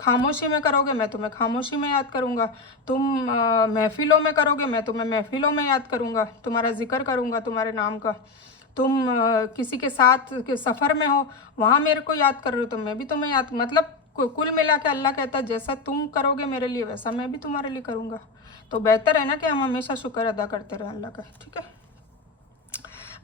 खामोशी में करोगे, मैं तुम्हें खामोशी में याद करूँगा। तुम महफ़िलों में करोगे, मैं तुम्हें महफ़िलों में याद करूँगा, तुम्हारा ज़िक्र करूँगा तुम्हारे नाम का। तुम किसी के साथ के सफ़र में हो, वहाँ मेरे को याद कर रहे हो, तो मैं भी तुम्हें याद, मतलब कुल मिला के अल्लाह कहता है जैसा तुम करोगे मेरे लिए वैसा मैं भी तुम्हारे लिए करूँगा। तो बेहतर है ना कि हम हमेशा शुक्र अदा करते रहें अल्लाह का, ठीक है।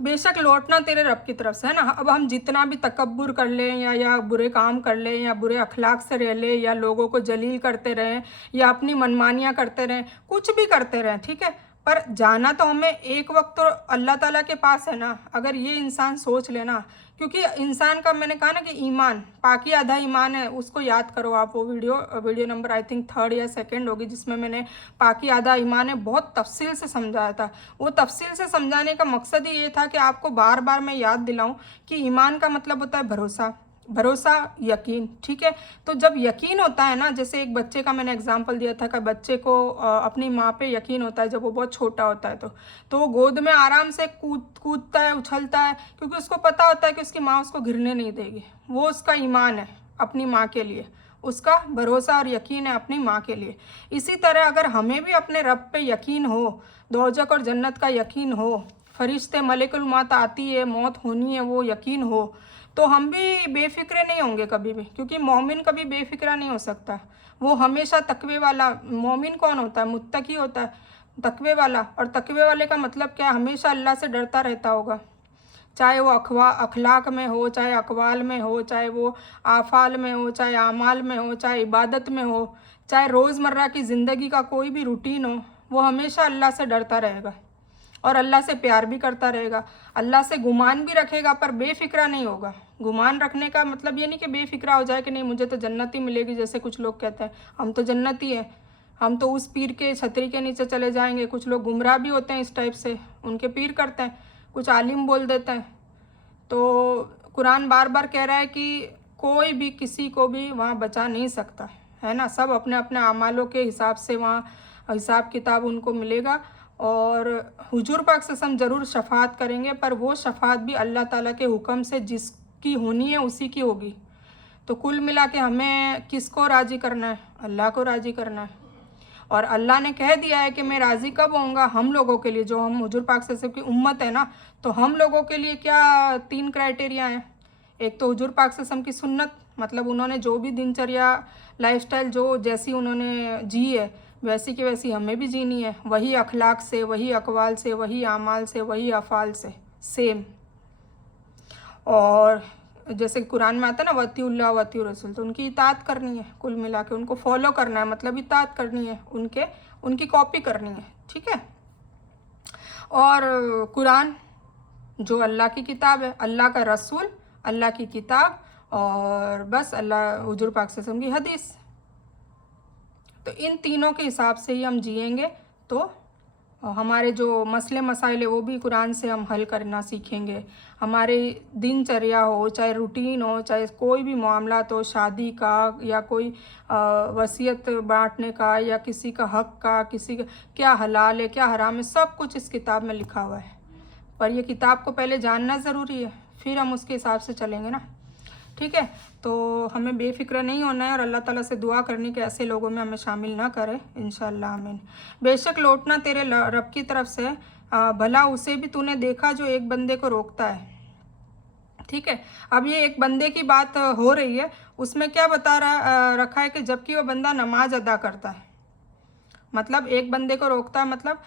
बेशक लौटना तेरे रब की तरफ से है ना। अब हम जितना भी तकब्बुर कर लें या बुरे काम कर लें या बुरे अखलाक से रह लें या लोगों को जलील करते रहें या अपनी मनमानियाँ करते रहें, कुछ भी करते रहें, ठीक है, पर जाना तो हमें एक वक्त तो अल्लाह ताला के पास है ना। अगर ये इंसान सोच लेना, क्योंकि इंसान का, मैंने कहा ना कि ईमान पाकी आधा ईमान है, उसको याद करो आप। वो video number I think 3rd या 2nd होगी, जिसमें मैंने पाकी आधा ईमान है बहुत तफसील से समझाया था। वो तफसील से समझाने का मकसद ही ये था कि आपको बार बार मैं याद दिलाऊं कि ईमान का मतलब होता है भरोसा, भरोसा, यकीन, ठीक है। तो जब यकीन होता है ना, जैसे एक बच्चे का मैंने एग्जांपल दिया था कि बच्चे को अपनी माँ पे यकीन होता है जब वो बहुत छोटा होता है, तो वो गोद में आराम से कूदता है, उछलता है, क्योंकि उसको पता होता है कि उसकी माँ उसको गिरने नहीं देगी। वो उसका ईमान है अपनी माँ के लिए, उसका भरोसा और यकीन है अपनी माँ के लिए। इसी तरह अगर हमें भी अपने रब पे यकीन हो, दोजक और जन्नत का यकीन हो, फरिश्ते मलिकुल मौत आती है, मौत होनी है, वो यकीन हो, तो हम भी बेफिक्रे नहीं होंगे कभी भी। क्योंकि मोमिन कभी बेफिक्रा नहीं हो सकता, वो हमेशा तकवे वाला। मोमिन कौन होता है? मुत्तकी होता है, तकवे वाला। और तकवे वाले का मतलब क्या? हमेशा अल्लाह से डरता रहता होगा, चाहे वो अखलाक में हो, चाहे अकवाल में हो, चाहे वो आफाल में हो, चाहे आमाल में हो, चाहे इबादत में हो, चाहे रोज़मर्रा की ज़िंदगी का कोई भी रूटीन हो, वो हमेशा अल्लाह से डरता रहेगा और अल्लाह से प्यार भी करता रहेगा। अल्लाह से गुमान भी रखेगा पर बेफिक्रा नहीं होगा। गुमान रखने का मतलब ये नहीं कि बेफिक्रा हो जाए कि नहीं मुझे तो जन्नत ही मिलेगी, जैसे कुछ लोग कहते हैं हम तो जन्नती हैं, हम तो उस पीर के छतरी के नीचे चले जाएंगे। कुछ लोग गुमराह भी होते हैं इस टाइप से, उनके पीर करते हैं, कुछ आलिम बोल देते हैं। तो कुरान बार बार कह रहा है कि कोई भी किसी को भी वहाँ बचा नहीं सकता है ना। सब अपने अपने अमालों के हिसाब से वहाँ हिसाब किताब उनको मिलेगा। और हुजूर पाक सल्लल्लाहु अलैहि वसल्लम ज़रूर शफात करेंगे, पर वो शफात भी अल्लाह ताला के हुक्म से, जिसकी होनी है उसी की होगी। तो कुल मिला के हमें किसको राज़ी करना है? अल्लाह को राज़ी करना है। और अल्लाह ने कह दिया है कि मैं राज़ी कब होऊंगा? हम लोगों के लिए, जो हम हुजूर पाक सल्लल्लाहु अलैहि वसल्लम की उम्मत है ना, तो हम लोगों के लिए क्या 3 क्राइटेरिया हैं। एक तो हुजूर पाक सल्लल्लाहु अलैहि वसल्लम की सुन्नत, मतलब उन्होंने जो भी दिनचर्या, लाइफस्टाइल जो जैसी उन्होंने जी है वैसी की वैसी हमें भी जीनी है, वही अखलाक से, वही अकवाल से, वही आमाल से, वही अफ़ाल से, सेम। और जैसे कुरान में आता है ना वतीउल्लाह वतीउ रसूल, तो उनकी इताअत करनी है, कुल मिला के उनको फॉलो करना है, मतलब इताअत करनी है, उनकी कॉपी करनी है, ठीक है। और कुरान जो अल्लाह की किताब है, अल्लाह का रसूल, अल्लाह की किताब, और बस अल्लाह हुजूर पाक सल्लल्लाहु अलैहि वसल्लम की हदीस। तो इन तीनों के हिसाब से ही हम जिएंगे तो हमारे जो मसले मसाइल है वो भी कुरान से हम हल करना सीखेंगे। हमारे दिनचर्या हो, चाहे रूटीन हो, चाहे कोई भी मामला हो, शादी का या कोई वसीयत बांटने का या किसी का हक का, किसी का क्या हलाल है क्या हराम है, सब कुछ इस किताब में लिखा हुआ है। पर ये किताब को पहले जानना ज़रूरी है, फिर हम उसके हिसाब से चलेंगे ना, ठीक है। तो हमें बेफिक्र नहीं होना है और अल्लाह ताला से दुआ करनी कि ऐसे लोगों में हमें शामिल ना करे, इंशाअल्लाह आमीन। बेशक लौटना तेरे रब की तरफ से, भला उसे भी तूने देखा जो एक बंदे को रोकता है, ठीक है। अब ये एक बंदे की बात हो रही है, उसमें क्या बता रखा है कि जबकि वह बंदा नमाज अदा करता है, मतलब एक बंदे को रोकता है, मतलब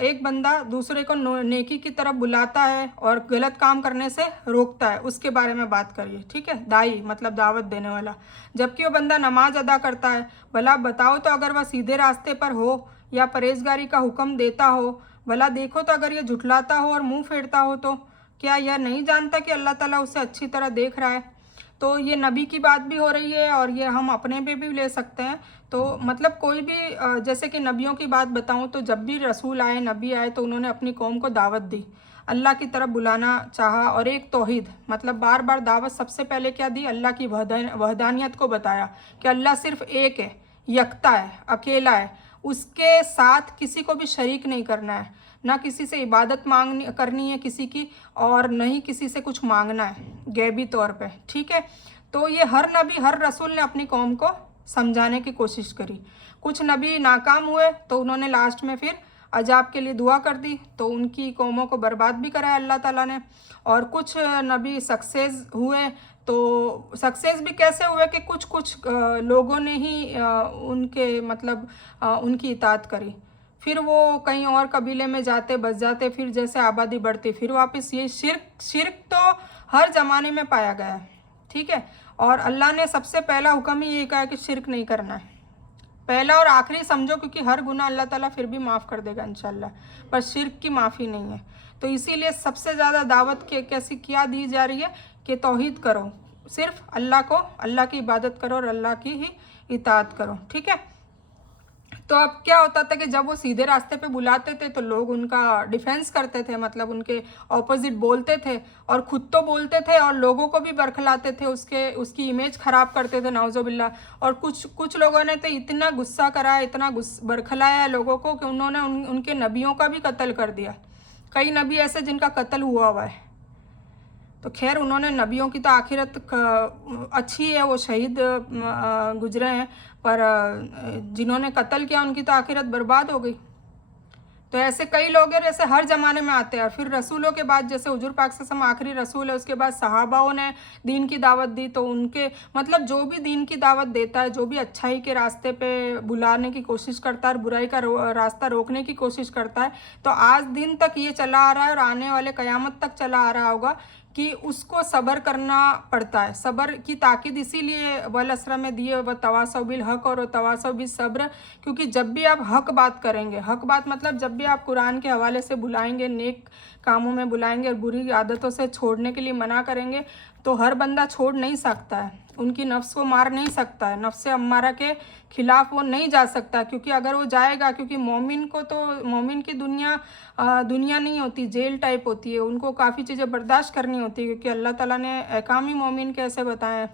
एक बंदा दूसरे को नेकी की तरफ बुलाता है और गलत काम करने से रोकता है, उसके बारे में बात करिए, ठीक है। दाई मतलब दावत देने वाला। जबकि वो बंदा नमाज अदा करता है, भला बताओ तो अगर वह सीधे रास्ते पर हो या परहेजगारी का हुक्म देता हो, भला देखो तो अगर ये झुठलाता हो और मुंह फेरता हो, तो क्या यह नहीं जानता कि अल्लाह ताला उसे अच्छी तरह देख रहा है। तो ये नबी की बात भी हो रही है और ये हम अपने पे भी ले सकते हैं। तो मतलब कोई भी जैसे कि नबियों की बात बताऊं तो जब भी रसूल आए, नबी आए, तो उन्होंने अपनी कौम को दावत दी, अल्लाह की तरफ बुलाना चाहा और एक तौहीद, मतलब बार बार दावत सबसे पहले क्या दी, अल्लाह की वहदानियत को बताया कि अल्लाह सिर्फ एक है, यकता है, अकेला है, उसके साथ किसी को भी शरीक नहीं करना है, ना किसी से इबादत करनी है किसी की, और न ही किसी से कुछ मांगना है गैबी तौर पे, ठीक है। तो ये हर नबी, हर रसूल ने अपनी कौम को समझाने की कोशिश करी। कुछ नबी नाकाम हुए तो उन्होंने लास्ट में फिर अजाब के लिए दुआ कर दी, तो उनकी कौमों को बर्बाद भी कराया अल्लाह ताला ने। और कुछ नबी सक्सेस हुए, तो सक्सेस भी कैसे हुए कि कुछ कुछ लोगों ने ही उनके मतलब उनकी इताअत करी, फिर वो कहीं और कबीले में जाते, बस जाते, फिर जैसे आबादी बढ़ती फिर वापस। ये शिर्क तो हर ज़माने में पाया गया है, ठीक है। और अल्लाह ने सबसे पहला हुक्म ही ये कहा कि शिर्क नहीं करना है, पहला और आखिरी समझो, क्योंकि हर गुनाह अल्लाह ताला फिर भी माफ़ कर देगा इंशाल्लाह, पर शिर्क की माफ़ी नहीं है। तो इसीलिए सबसे ज़्यादा दावत कैसी क्या दी जा रही है कि तौहीद करो, सिर्फ अल्लाह को, अल्लाह की इबादत करो और अल्लाह की ही इताअत करो, ठीक है। तो अब क्या होता था कि जब वो सीधे रास्ते पे बुलाते थे तो लोग उनका डिफेंस करते थे, मतलब उनके ऑपोजिट बोलते थे और खुद तो बोलते थे और लोगों को भी बरखलाते थे, उसकी इमेज ख़राब करते थे नाउज़ुबिल्लाह। और कुछ लोगों ने तो इतना गुस्सा कराया, इतना बरखलाया लोगों को कि उन्होंने उनके नबियों का भी कत्ल कर दिया। कई नबी ऐसे जिनका कत्ल हुआ है। तो खैर उन्होंने नबियों की तो आखिरत अच्छी है, वो शहीद गुजरे हैं, पर जिन्होंने कत्ल किया उनकी तो आखिरत बर्बाद हो गई। तो ऐसे कई लोग हैं, जैसे हर ज़माने में आते हैं। फिर रसूलों के बाद जैसे हुजूर पाक सल्लल्लाहु अलैहि वसल्लम आखिरी रसूल है, उसके बाद सहाबाओं ने दीन की दावत दी, तो उनके मतलब जो भी दीन की दावत देता है, जो भी अच्छाई के रास्ते पे बुलाने की कोशिश करता है और बुराई का रास्ता रोकने की कोशिश करता है, तो आज दिन तक ये चला आ रहा है और आने वाले क़यामत तक चला आ रहा होगा कि उसको सब्र करना पड़ता है। सब्र की ताकीद इसीलिए वल असर में दिए, व तवासौ बिल हक़ और तवासौ बिल सब्र, क्योंकि जब भी आप हक़ बात करेंगे, हक़ बात मतलब जब भी आप कुरान के हवाले से बुलाएंगे, नेक कामों में बुलाएंगे और बुरी आदतों से छोड़ने के लिए मना करेंगे, तो हर बंदा छोड़ नहीं सकता है, उनकी नफ्स को मार नहीं सकता है, नफ्स अम्मारा के खिलाफ वो नहीं जा सकता, क्योंकि अगर वो जाएगा, क्योंकि मोमिन को तो मोमिन की दुनिया नहीं होती, जेल टाइप होती है, उनको काफ़ी चीज़ें बर्दाश्त करनी होती है, क्योंकि अल्लाह ताला ने अहकाम ही मोमिन कैसे बताए हैं,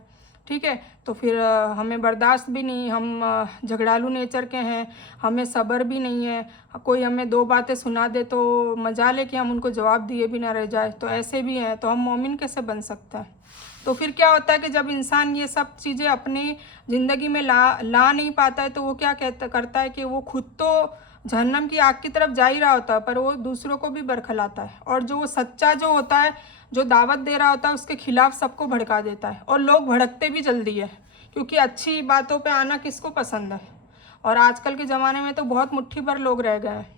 ठीक है। तो फिर हमें बर्दाश्त भी नहीं, हम झगड़ालू नेचर के हैं, हमें सब्र भी नहीं है, कोई हमें दो बातें सुना दे तो मजाल है कि हम उनको जवाब दिए भी ना रह जाए, तो ऐसे भी हैं, तो हम मोमिन कैसे बन सकता है। तो फिर क्या होता है कि जब इंसान ये सब चीज़ें अपनी ज़िंदगी में ला नहीं पाता है, तो वो क्या करता है कि वो खुद तो जहन्नम की आग की तरफ जा ही रहा होता है, पर वो दूसरों को भी बरखलाता है, और जो सच्चा जो होता है, जो दावत दे रहा होता है, उसके खिलाफ सबको भड़का देता है। और लोग भड़कते भी जल्दी है, क्योंकि अच्छी बातों पे आना किसको पसंद है। और आजकल के ज़माने में तो बहुत मुट्ठी भर लोग रह गए हैं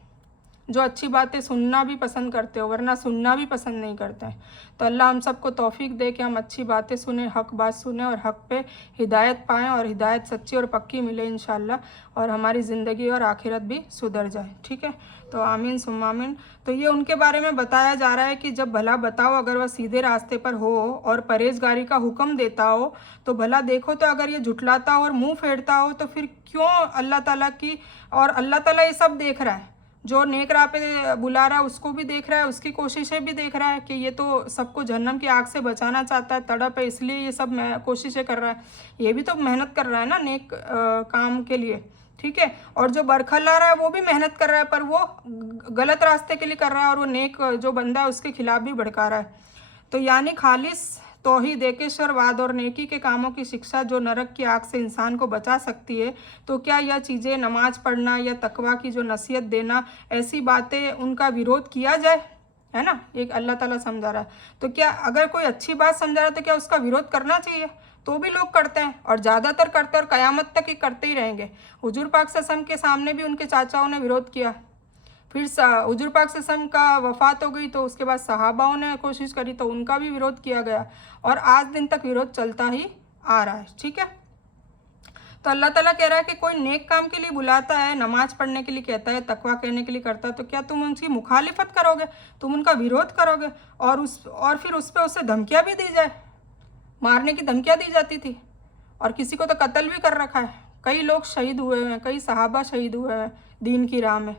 जो अच्छी बातें सुनना भी पसंद करते हो, वरना सुनना भी पसंद नहीं करते हैं। तो अल्लाह हम सबको तौफीक दे कि हम अच्छी बातें सुने, हक़ बात सुने और हक़ पे हिदायत पाएँ, और हिदायत सच्ची और पक्की मिले इंशाअल्लाह, और हमारी ज़िंदगी और आखिरत भी सुधर जाए, ठीक है। तो आमीन सुम्मा आमीन। तो ये उनके बारे में बताया जा रहा है कि जब भला बताओ अगर वह सीधे रास्ते पर हो और परहेजगारी का हुक्म देता हो, तो भला देखो तो अगर ये झुठलाता हो और मुँह फेरता हो, तो फिर क्यों अल्लाह ताला की, और अल्लाह ताला ये सब देख रहा है, जो नेक राह पे बुला रहा है उसको भी देख रहा है, उसकी कोशिशें भी देख रहा है कि ये तो सबको जहन्नम की आग से बचाना चाहता है, तड़प है, इसलिए ये सब कोशिशें कर रहा है। ये भी तो मेहनत कर रहा है ना नेक काम के लिए, ठीक है। और जो बरखला रहा है वो भी मेहनत कर रहा है, पर वो गलत रास्ते के लिए कर रहा है, और वो नेक जो बंदा है उसके खिलाफ भी भड़का रहा है। तो यानी खालिस तौहीद, एकेश्वरवाद और नेकी के कामों की शिक्षा जो नरक की आग से इंसान को बचा सकती है, तो क्या यह चीज़ें नमाज पढ़ना या तकवा की जो नसीहत देना, ऐसी बातें उनका विरोध किया जाए, है ना। एक अल्लाह ताला समझा रहा है, तो क्या अगर कोई अच्छी बात समझा रहा है तो क्या उसका विरोध करना चाहिए। तो भी लोग करते हैं और ज़्यादातर करते हैं और क़यामत तक ही करते ही रहेंगे। हुजूर पाक सल्लल्लाहु अलैहि वसल्लम के सामने भी उनके चाचाओं ने विरोध किया। फिर हुजूर पाक सल्लल्लाहु अलैहि वसल्लम का वफ़ात हो गई तो उसके बाद सहाबाओं ने कोशिश करी तो उनका भी विरोध किया गया और आज दिन तक विरोध चलता ही आ रहा है। ठीक है, तो अल्लाह ताला कह रहा है कि कोई नेक काम के लिए बुलाता है, नमाज पढ़ने के लिए कहता है, तकवा कहने के लिए करता है, तो क्या तुम उनकी मुखालिफत करोगे, तुम उनका विरोध करोगे और फिर उस पर उसे धमकियाँ भी दी जाए, मारने की धमकियाँ दी जाती थी और किसी को तो कत्ल भी कर रखा है। कई लोग शहीद हुए हैं, कई सहाबा शहीद हुए हैं दीन की राह में।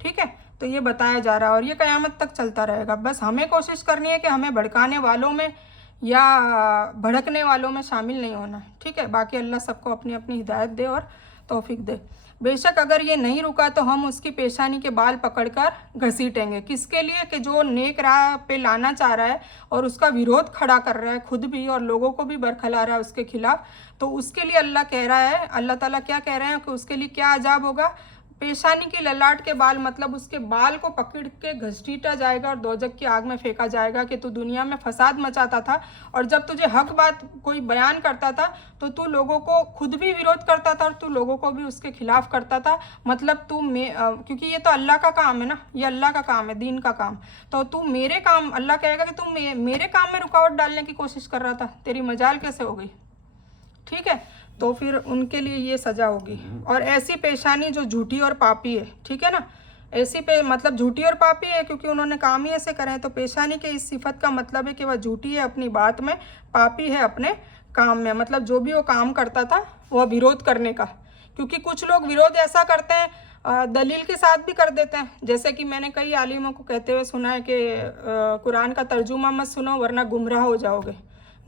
ठीक है, तो ये बताया जा रहा है और ये क़यामत तक चलता रहेगा। बस हमें कोशिश करनी है कि हमें भड़काने वालों में या भड़कने वालों में शामिल नहीं होना। ठीक है, बाकी अल्लाह सबको अपनी अपनी हिदायत दे और तौफीक दे। बेशक अगर ये नहीं रुका तो हम उसकी पेशानी के बाल पकड़कर घसीटेंगे। किसके लिए? कि जो नेक राह पे लाना चाह रहा है और उसका विरोध खड़ा कर रहा है खुद भी और लोगों को भी बरखला रहा है उसके खिलाफ, तो उसके लिए अल्लाह कह रहा है, अल्लाह ताला क्या कह रहे हैं कि उसके लिए क्या अजाब होगा। पेशानी की ललाट के बाल, मतलब उसके बाल को पकड़ के घसीटा जाएगा और दोजक की आग में फेंका जाएगा कि तू दुनिया में फसाद मचाता था और जब तुझे हक बात कोई बयान करता था तो तू लोगों को खुद भी विरोध करता था और तू लोगों को भी उसके खिलाफ करता था। मतलब क्योंकि ये तो अल्लाह का काम है ना, ये अल्लाह का काम है, दीन का काम। तो तू मेरे काम, अल्लाह कहेगा कि तू मेरे काम में रुकावट डालने की कोशिश कर रहा था, तेरी मजाल कैसे हो गई। ठीक है, तो फिर उनके लिए ये सज़ा होगी। और ऐसी पेशानी जो झूठी और पापी है, ठीक है ना, ऐसी मतलब झूठी और पापी है क्योंकि उन्होंने काम ही ऐसे करे हैं। तो पेशानी के इस सिफत का मतलब है कि वह झूठी है अपनी बात में, पापी है अपने काम में। मतलब जो भी वो काम करता था वह विरोध करने का, क्योंकि कुछ लोग विरोध ऐसा करते हैं दलील के साथ भी कर देते हैं। जैसे कि मैंने कई आलिमों को कहते हुए सुना है कि कुरान का तर्जुमा मत सुनो वरना गुमराह हो जाओगे,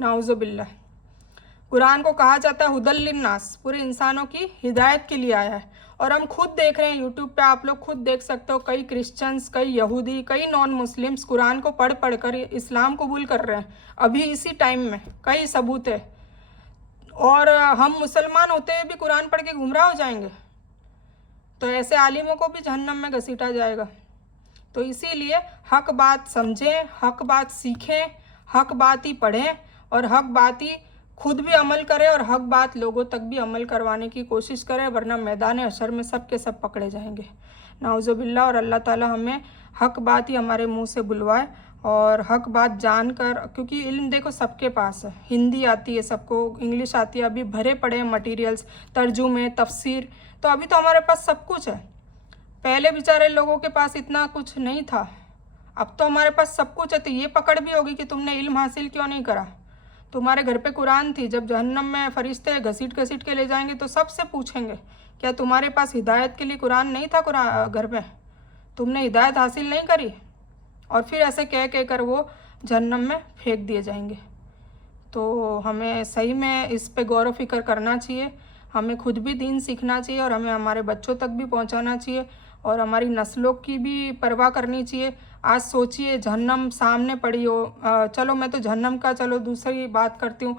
नाउज़ुबिल्लाह। कुरान को कहा जाता है हुदल लिन्नास, पूरे इंसानों की हिदायत के लिए आया है। और हम खुद देख रहे हैं यूट्यूब पे, आप लोग खुद देख सकते हो, कई क्रिश्चियंस, कई यहूदी, कई नॉन मुस्लिम्स कुरान को पढ़ पढ़ कर इस्लाम कबूल कर रहे हैं अभी इसी टाइम में। कई सबूत है। और हम मुसलमान होते हुए भी कुरान पढ़ के गुमराह हो जाएंगे, तो ऐसे आलिमों को भी जहन्नम में घसीटा जाएगा। तो इसीलिए हक बात समझें, हक बात सीखें, हक बात ही पढ़ें और हक बात ही खुद भी अमल करें और हक बात लोगों तक भी अमल करवाने की कोशिश करें, वरना मैदान हशर में सब के सब पकड़े जाएंगे, नाउज़ुबिल्लाह। और अल्लाह ताला हमें हक बात ही हमारे मुंह से बुलवाए और हक बात जानकर, क्योंकि इल्म देखो सबके पास है, हिंदी आती है सबको, इंग्लिश आती है, अभी भरे पड़े हैं मटीरियल्स, तर्जुमे, तफसीर, तो अभी तो हमारे पास सब कुछ है। पहले बेचारे लोगों के पास इतना कुछ नहीं था, अब तो हमारे पास सब कुछ है। तो ये पकड़ भी होगी कि तुमने इल्म हासिल क्यों नहीं करा। तुम्हारे घर पे कुरान थी, जब जहन्नम में फरिश्ते घसीट घसीट के ले जाएंगे तो सबसे पूछेंगे क्या तुम्हारे पास हिदायत के लिए कुरान नहीं था, कुरान घर में तुमने हिदायत हासिल नहीं करी। और फिर ऐसे कह कह कर वो जहन्नम में फेंक दिए जाएंगे। तो हमें सही में इस पे गौर व फिक्र करना चाहिए, हमें खुद भी दीन सीखना चाहिए और हमें हमारे बच्चों तक भी पहुंचाना चाहिए और हमारी नस्लों की भी परवाह करनी चाहिए। आज सोचिए जहन्नम सामने पड़ी हो, चलो मैं तो जहन्नम का, चलो दूसरी बात करती हूँ,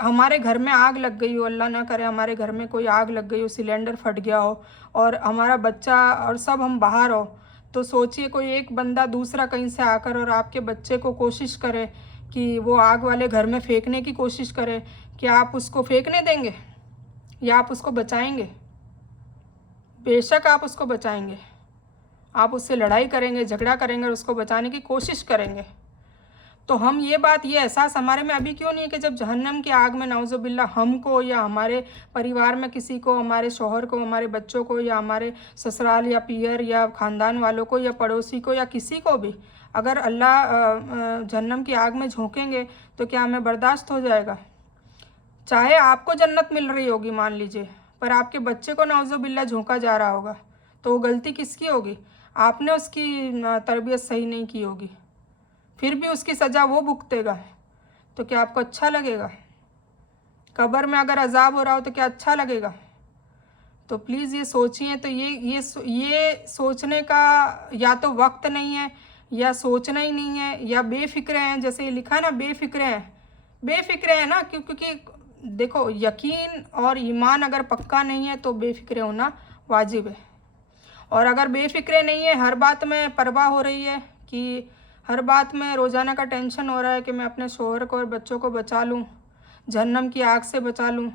हमारे घर में आग लग गई हो, अल्लाह ना करे हमारे घर में कोई आग लग गई हो, सिलेंडर फट गया हो और हमारा बच्चा और सब हम बाहर हो, तो सोचिए कोई एक बंदा दूसरा कहीं से आकर और आपके बच्चे को कोशिश करे कि वो आग वाले घर में फेंकने की कोशिश करे, क्या आप उसको फेंकने देंगे या आप उसको बचाएंगे? बेशक आप उसको बचाएंगे, आप उससे लड़ाई करेंगे, झगड़ा करेंगे और उसको बचाने की कोशिश करेंगे। तो हम ये एहसास हमारे में अभी क्यों नहीं है कि जब जहन्नम की आग में नाउज़ुबिल्लाह हमको या हमारे परिवार में किसी को, हमारे शौहर को, हमारे बच्चों को या हमारे ससुराल या पियर या ख़ानदान वालों को या पड़ोसी को या किसी को भी अगर अल्लाह जहन्नम की आग में झोंकेंगे तो क्या हमें बर्दाश्त हो जाएगा? चाहे आपको जन्नत मिल रही होगी मान लीजिए, पर आपके बच्चे को नाउज़ुबिल्लाह झोंका जा रहा होगा, तो वो गलती किसकी होगी? आपने उसकी तरबियत सही नहीं की होगी, फिर भी उसकी सज़ा वो भुगतेगा, तो क्या आपको अच्छा लगेगा? कब्र में अगर अजाब हो रहा हो तो क्या अच्छा लगेगा? तो प्लीज़ ये सोचिए। तो ये सोचने का या तो वक्त नहीं है या सोचना ही नहीं है या बेफिक्रे हैं, जैसे ये लिखा है ना, बेफिक्रे हैं ना, क्योंकि देखो यकीन और ईमान अगर पक्का नहीं है तो बेफिक्रे होना वाजिब है। और अगर बेफिक्रे नहीं है, हर बात में परवाह हो रही है कि हर बात में रोज़ाना का टेंशन हो रहा है कि मैं अपने शौहर को और बच्चों को बचा लूँ, जहन्नम की आग से बचा लूँ,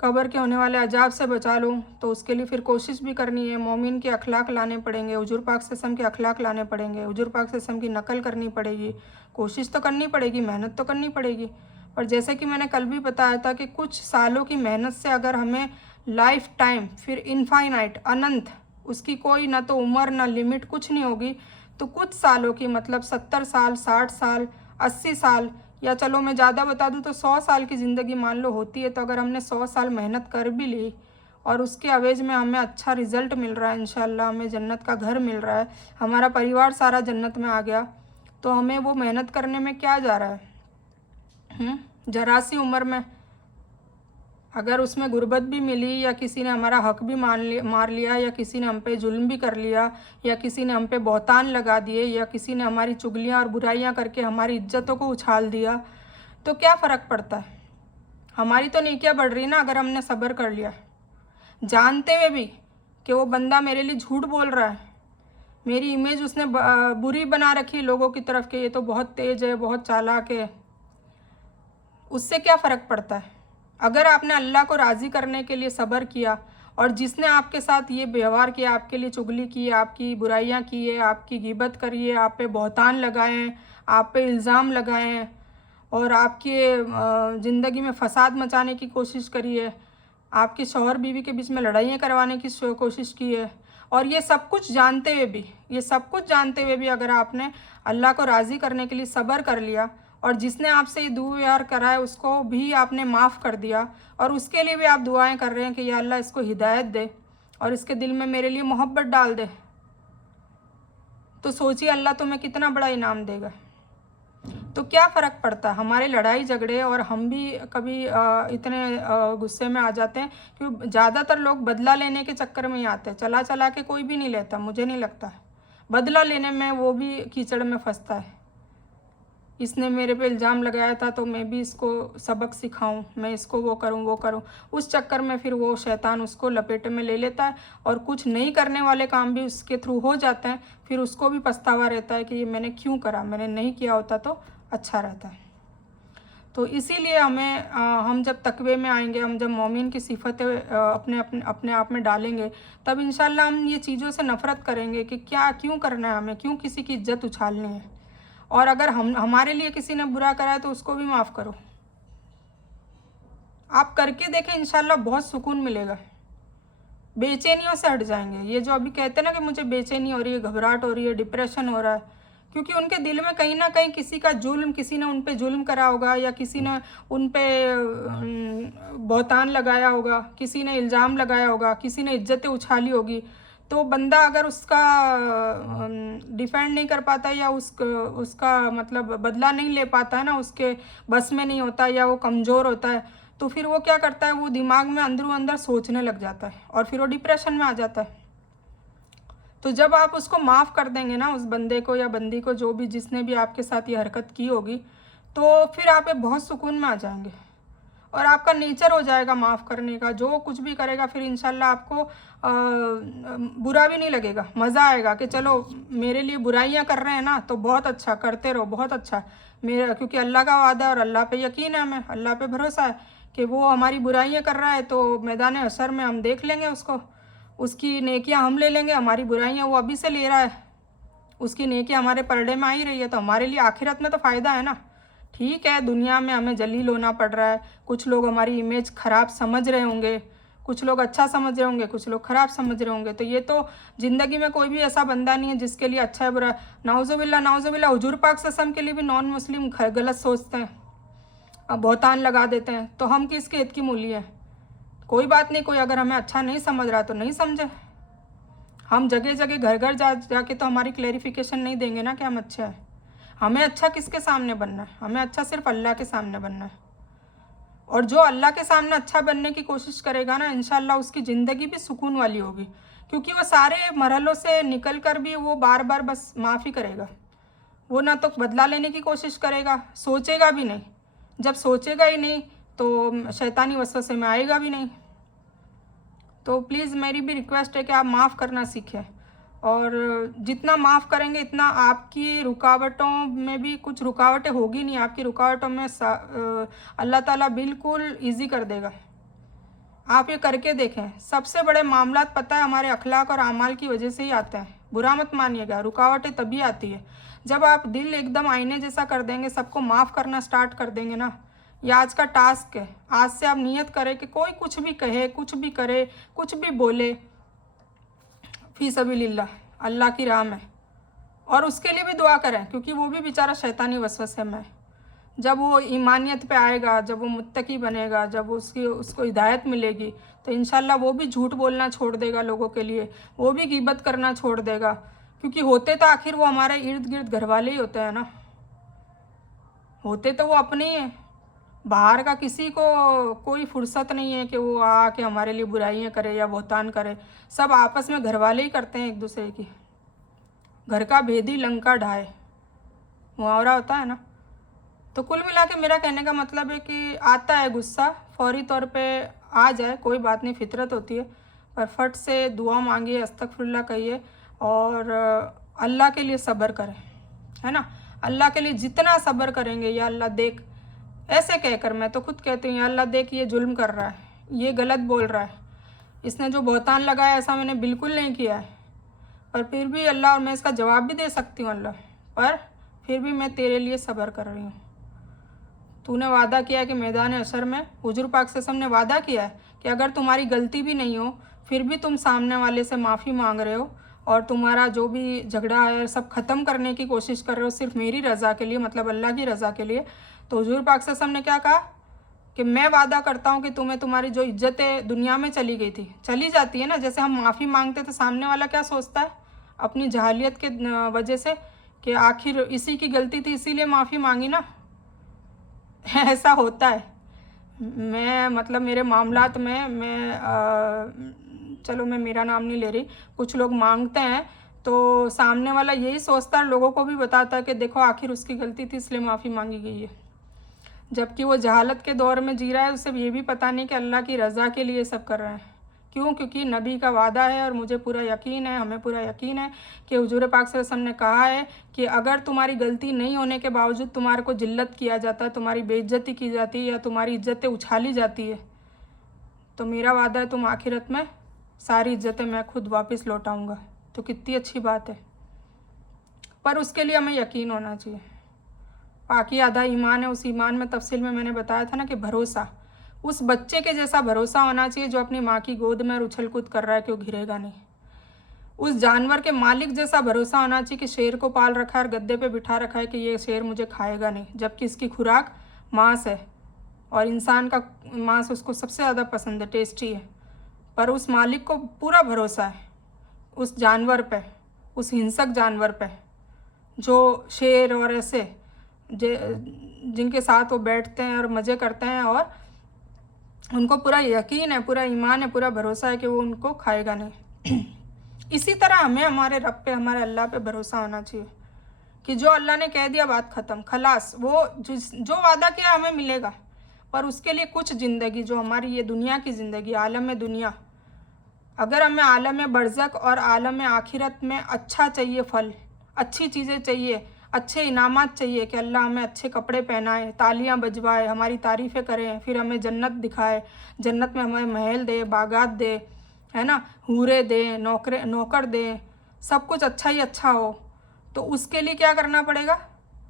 कब्र के होने वाले अजाब से बचा लूँ, तो उसके लिए फिर कोशिश भी करनी है। मोमिन के अखलाक लाने पड़ेंगे, हुजूर पाक सल्लल्लाहु अलैहि वसल्लम के अखलाक लाने पड़ेंगे, हुजूर पाक सल्लल्लाहु अलैहि वसल्लम की नकल करनी पड़ेगी। कोशिश तो करनी पड़ेगी, मेहनत तो करनी पड़ेगी। पर जैसे कि मैंने कल भी बताया था कि कुछ सालों की मेहनत से अगर हमें लाइफ टाइम, फिर इनफाइनाइट, अनंत, उसकी कोई ना तो उम्र ना लिमिट कुछ नहीं होगी, तो कुछ सालों की मतलब 70 साल, 60 साल, 80 साल, या चलो मैं ज़्यादा बता दूँ तो 100 साल की ज़िंदगी मान लो होती है। तो अगर हमने 100 साल मेहनत कर भी ली और उसके अवेज में हमें अच्छा रिज़ल्ट मिल रहा है, इंशाल्लाह हमें जन्नत का घर मिल रहा है, हमारा परिवार सारा जन्नत में आ गया, तो हमें वो मेहनत करने में क्या जा रहा है? जरा सी उम्र में अगर उसमें गुर्बत भी मिली, या किसी ने हमारा हक भी मार लिया, या किसी ने हम पे जुल्म भी कर लिया, या किसी ने हम पे बहतान लगा दिए, या किसी ने हमारी चुगलियाँ और बुराइयाँ करके हमारी इज्जतों को उछाल दिया, तो क्या फ़र्क पड़ता है? हमारी तो नेकियां बढ़ रही ना अगर हमने सब्र कर लिया, जानते हुए भी कि वो बंदा मेरे लिए झूठ बोल रहा है, मेरी इमेज उसने बुरी बना रखी है लोगों की तरफ के ये तो बहुत तेज है, बहुत चालाक है। उससे क्या फ़र्क पड़ता है? अगर आपने अल्लाह को राज़ी करने के लिए सब्र किया, और जिसने आपके साथ ये व्यवहार किया, आपके लिए चुगली की, आपकी बुराइयां की है, आपकी गिबत करी है, आप पे बहतान लगाए हैं, आप पे इल्ज़ाम लगाए हैं, और आपके ज़िंदगी में फ़साद मचाने की कोशिश करी है, आपके शौहर बीवी के बीच में लड़ाइयाँ करवाने की कोशिश की है, और ये सब कुछ जानते हुए भी, अगर आपने अल्लाह को राज़ी करने के लिए सब्र कर लिया, और जिसने आपसे ये दुर्व्यवहार करा है उसको भी आपने माफ़ कर दिया, और उसके लिए भी आप दुआएं कर रहे हैं कि या अल्लाह इसको हिदायत दे और इसके दिल में मेरे लिए मोहब्बत डाल दे, तो सोचिए अल्लाह तुम्हें कितना बड़ा इनाम देगा। तो क्या फ़र्क पड़ता है? हमारे लड़ाई झगड़े, और हम भी कभी इतने गुस्से में आ जाते हैं, क्योंकि ज़्यादातर लोग बदला लेने के चक्कर में ही आते हैं। चला चला के कोई भी नहीं लेता, मुझे नहीं लगता है बदला लेने में वो भी कीचड़ में फंसता है। इसने मेरे पे इल्ज़ाम लगाया था तो मैं भी इसको सबक सिखाऊं, मैं इसको वो करूं, उस चक्कर में फिर वो शैतान उसको लपेटे में ले लेता है, और कुछ नहीं करने वाले काम भी उसके थ्रू हो जाते हैं। फिर उसको भी पछतावा रहता है कि ये मैंने क्यों करा, मैंने नहीं किया होता तो अच्छा रहता है। तो इसीलिए हम जब तकवे में आएंगे, हम जब मोमिन की सिफतें अपने आप में डालेंगे, तब इंशाल्लाह हम ये चीज़ों से नफ़रत करेंगे कि क्यों करना है हमें, क्यों किसी की इज्जत उछालनी है। और अगर हमारे लिए किसी ने बुरा करा है तो उसको भी माफ़ करो। आप करके देखें, इंशाल्लाह बहुत सुकून मिलेगा, बेचैनियों से हट जाएंगे। ये जो अभी कहते हैं ना कि मुझे बेचैनी हो रही है, घबराहट हो रही है, डिप्रेशन हो रहा है, क्योंकि उनके दिल में कहीं ना कहीं किसी ने उन पे जुल्म करा होगा, या किसी ने उन पे बहतान लगाया होगा, किसी ने इल्ज़ाम लगाया होगा, किसी ने इज्जतें उछाली होगी। तो बंदा अगर उसका डिफेंड नहीं कर पाता, या उसका मतलब बदला नहीं ले पाता है ना, उसके बस में नहीं होता, या वो कमज़ोर होता है, तो फिर वो क्या करता है, वो दिमाग में अंदरों अंदर सोचने लग जाता है, और फिर वो डिप्रेशन में आ जाता है। तो जब आप उसको माफ़ कर देंगे ना, उस बंदे को या बंदी को, जो भी जिसने भी आपके साथ ये हरकत की होगी, तो फिर आप बहुत सुकून में आ जाएंगे, और आपका नेचर हो जाएगा माफ़ करने का। जो कुछ भी करेगा फिर इंशाल्लाह आपको बुरा भी नहीं लगेगा, मज़ा आएगा कि चलो मेरे लिए बुराइयां कर रहे हैं ना, तो बहुत अच्छा, करते रहो, बहुत अच्छा। मेरा क्योंकि अल्लाह का वादा और अल्लाह पे यकीन है, हमें अल्लाह पे भरोसा है कि वो हमारी बुराइयां कर रहा है, तो मैदान हशर में हम देख लेंगे उसको, उसकी नेकियां हम ले लेंगे, हमारी बुराइयां वो अभी से ले रहा है, उसकी नेकियां हमारे परडे में आ ही रही है, तो हमारे लिए आखिरत में तो फ़ायदा है ना। ठीक है, दुनिया में हमें जलील होना पड़ रहा है, कुछ लोग हमारी इमेज ख़राब समझ रहे होंगे, कुछ लोग अच्छा समझ रहे होंगे, कुछ लोग ख़राब समझ रहे होंगे, तो ये तो ज़िंदगी में कोई भी ऐसा बंदा नहीं है जिसके लिए अच्छा है बुरा। नाउज़ुबिल्लाह हुजूर पाक सल्लल्लाहु अलैहि वसल्लम के लिए भी नॉन मुस्लिम गलत सोचते हैं, अब बहतान लगा देते हैं, तो हम किसके हित की मूली है? कोई बात नहीं, कोई अगर हमें अच्छा नहीं समझ रहा तो नहीं समझे। हम जगह जगह घर घर जाके तो हमारी क्लैरिफिकेशन नहीं देंगे ना कि हम अच्छे हैं। हमें अच्छा किसके सामने बनना है? हमें अच्छा सिर्फ अल्लाह के सामने बनना है, और जो अल्लाह के सामने अच्छा बनने की कोशिश करेगा ना, इंशाल्लाह उसकी ज़िंदगी भी सुकून वाली होगी, क्योंकि वो सारे मरहलों से निकल कर भी वो बार बार बस माफ़ी करेगा। वो ना तो बदला लेने की कोशिश करेगा, सोचेगा भी नहीं। जब सोचेगा ही नहीं तो शैतानी वसवसे में आएगा भी नहीं। तो प्लीज़ मेरी भी रिक्वेस्ट है कि आप माफ़ करना सीखें, और जितना माफ़ करेंगे इतना आपकी रुकावटों में भी कुछ रुकावटें होगी नहीं, आपकी रुकावटों में अल्लाह ताला बिल्कुल ईजी कर देगा। आप ये करके देखें। सबसे बड़े मामला पता है हमारे अखलाक और अमाल की वजह से ही आते हैं। बुरा मत मानिएगा, रुकावटें तभी आती है जब आप दिल एकदम आईने जैसा कर देंगे, सबको माफ़ करना स्टार्ट कर देंगे ना। ये आज का टास्क है। आज से आप नियत करें कि कोई कुछ भी कहे, कुछ भी करे, कुछ भी बोले, फी सबीलिल्लाह, अल्लाह की राह में, और उसके लिए भी दुआ करें, क्योंकि वो भी बेचारा शैतानी वसवसे में। जब वो ईमानियत पे आएगा, जब वो मुत्तकी बनेगा, जब उसको हिदायत मिलेगी, तो इंशाल्लाह वो भी झूठ बोलना छोड़ देगा लोगों के लिए, वो भी गिबत करना छोड़ देगा। क्योंकि होते तो आखिर वो हमारे इर्द गिर्द घर वाले ही होते हैं ना, होते तो वो अपने ही हैं। बाहर का किसी को कोई फुर्सत नहीं है कि वो आके हमारे लिए बुराइयाँ करे या बहतान करे। सब आपस में घर वाले ही करते हैं एक दूसरे की। घर का भेदी लंका ढाए, मुहावरा होता है ना। तो कुल मिला के मेरा कहने का मतलब है कि आता है गुस्सा, फौरी तौर पे आ जाए, कोई बात नहीं, फितरत होती है, पर फट से दुआ मांगिए, अस्तगफिरुल्लाह कहिए और अल्लाह के लिए सब्र करें, है ना। अल्लाह के लिए जितना सब्र करेंगे, या अल्लाह देख, ऐसे कहकर मैं तो खुद कहती हूँ, या अल्लाह देख ये जुल्म कर रहा है, ये गलत बोल रहा है, इसने जो बहतान लगाया ऐसा मैंने बिल्कुल नहीं किया है, पर फिर भी अल्लाह, और मैं इसका जवाब भी दे सकती हूँ अल्लाह, पर फिर भी मैं तेरे लिए सब्र कर रही हूँ। तूने वादा किया है कि मैदान अशर में, हुजूर पाक सल्लल्लाहु अलैहि वसल्लम ने वादा किया है कि अगर तुम्हारी गलती भी नहीं हो, फिर भी तुम सामने वाले से माफ़ी मांग रहे हो और तुम्हारा जो भी झगड़ा है सब ख़त्म करने की कोशिश कर रहे हो सिर्फ मेरी रज़ा के लिए, मतलब अल्लाह की रज़ा के लिए, तो हुजूर पाक सल्लल्लाहु अलैहि वसल्लम ने क्या कहा कि मैं वादा करता हूँ कि तुम्हें तुम्हारी जो इज्जतें दुनिया में चली गई थी, चली जाती है ना। जैसे हम माफ़ी मांगते तो सामने वाला क्या सोचता है अपनी जहालियत के वजह से कि आखिर इसी की गलती थी इसीलिए माफ़ी मांगी ना, ऐसा होता है। मैं मतलब मेरे मामलात में चलो मैं मेरा नाम नहीं ले रही, कुछ लोग मांगते हैं तो सामने वाला यही सोचता है, लोगों को भी बताता है कि देखो आखिर उसकी गलती थी इसलिए माफ़ी मांगी गई है, जबकि वो जहालत के दौर में जी रहा है, उसे ये भी पता नहीं कि अल्लाह की रज़ा के लिए सब कर रहा है। क्यों? क्योंकि नबी का वादा है और मुझे पूरा यकीन है, हमें पूरा यकीन है कि हुजूर पाक सल्लल्लाहु अलैहि वसल्लम ने कहा है कि अगर तुम्हारी गलती नहीं होने के बावजूद तुम्हारे को जिल्लत किया जाता है, तुम्हारी बेइज्जती की जाती है या तुम्हारी इज्जतें उछाली जाती है, तो मेरा वादा है तुम आखिरत में सारी इज्जतें मैं खुद वापस लौटाऊँगा। तो कितनी अच्छी बात है, पर उसके लिए हमें यकीन होना चाहिए। बाकी आधा ईमान है, उस ईमान में तफसील में मैंने बताया था ना कि भरोसा, उस बच्चे के जैसा भरोसा होना चाहिए जो अपनी माँ की गोद में उछल कूद कर रहा है कि वो घिरेगा नहीं। उस जानवर के मालिक जैसा भरोसा होना चाहिए कि शेर को पाल रखा है और गद्दे पे बिठा रखा है कि ये शेर मुझे खाएगा नहीं, जबकि इसकी खुराक मांस है और इंसान का मांस उसको सबसे ज़्यादा पसंद है, टेस्टी है, पर उस मालिक को पूरा भरोसा है उस जानवर पे, उस हिंसक जानवर पे, जो शेर और ऐसे जिनके साथ वो बैठते हैं और मज़े करते हैं और उनको पूरा यकीन है, पूरा ईमान है, पूरा भरोसा है कि वो उनको खाएगा नहीं। इसी तरह हमें हमारे रब पे, हमारे अल्लाह पे भरोसा होना चाहिए कि जो अल्लाह ने कह दिया बात ख़त्म, खलास, वो जो वादा किया हमें मिलेगा। पर उसके लिए कुछ ज़िंदगी, जो हमारी ये दुनिया की ज़िंदगी, आलम में दुनिया, अगर हमें आलम में बरज़क और आलम में आखिरत में अच्छा चाहिए, फल, अच्छी चीज़ें चाहिए, अच्छे इनामात चाहिए कि अल्लाह हमें अच्छे कपड़े पहनाए, तालियां बजवाए, हमारी तारीफ़ें करें, फिर हमें जन्नत दिखाए, जन्नत में हमें महल दे, बागात दे, है ना, हूरे दे, नौकर दे, सब कुछ अच्छा ही अच्छा हो, तो उसके लिए क्या करना पड़ेगा?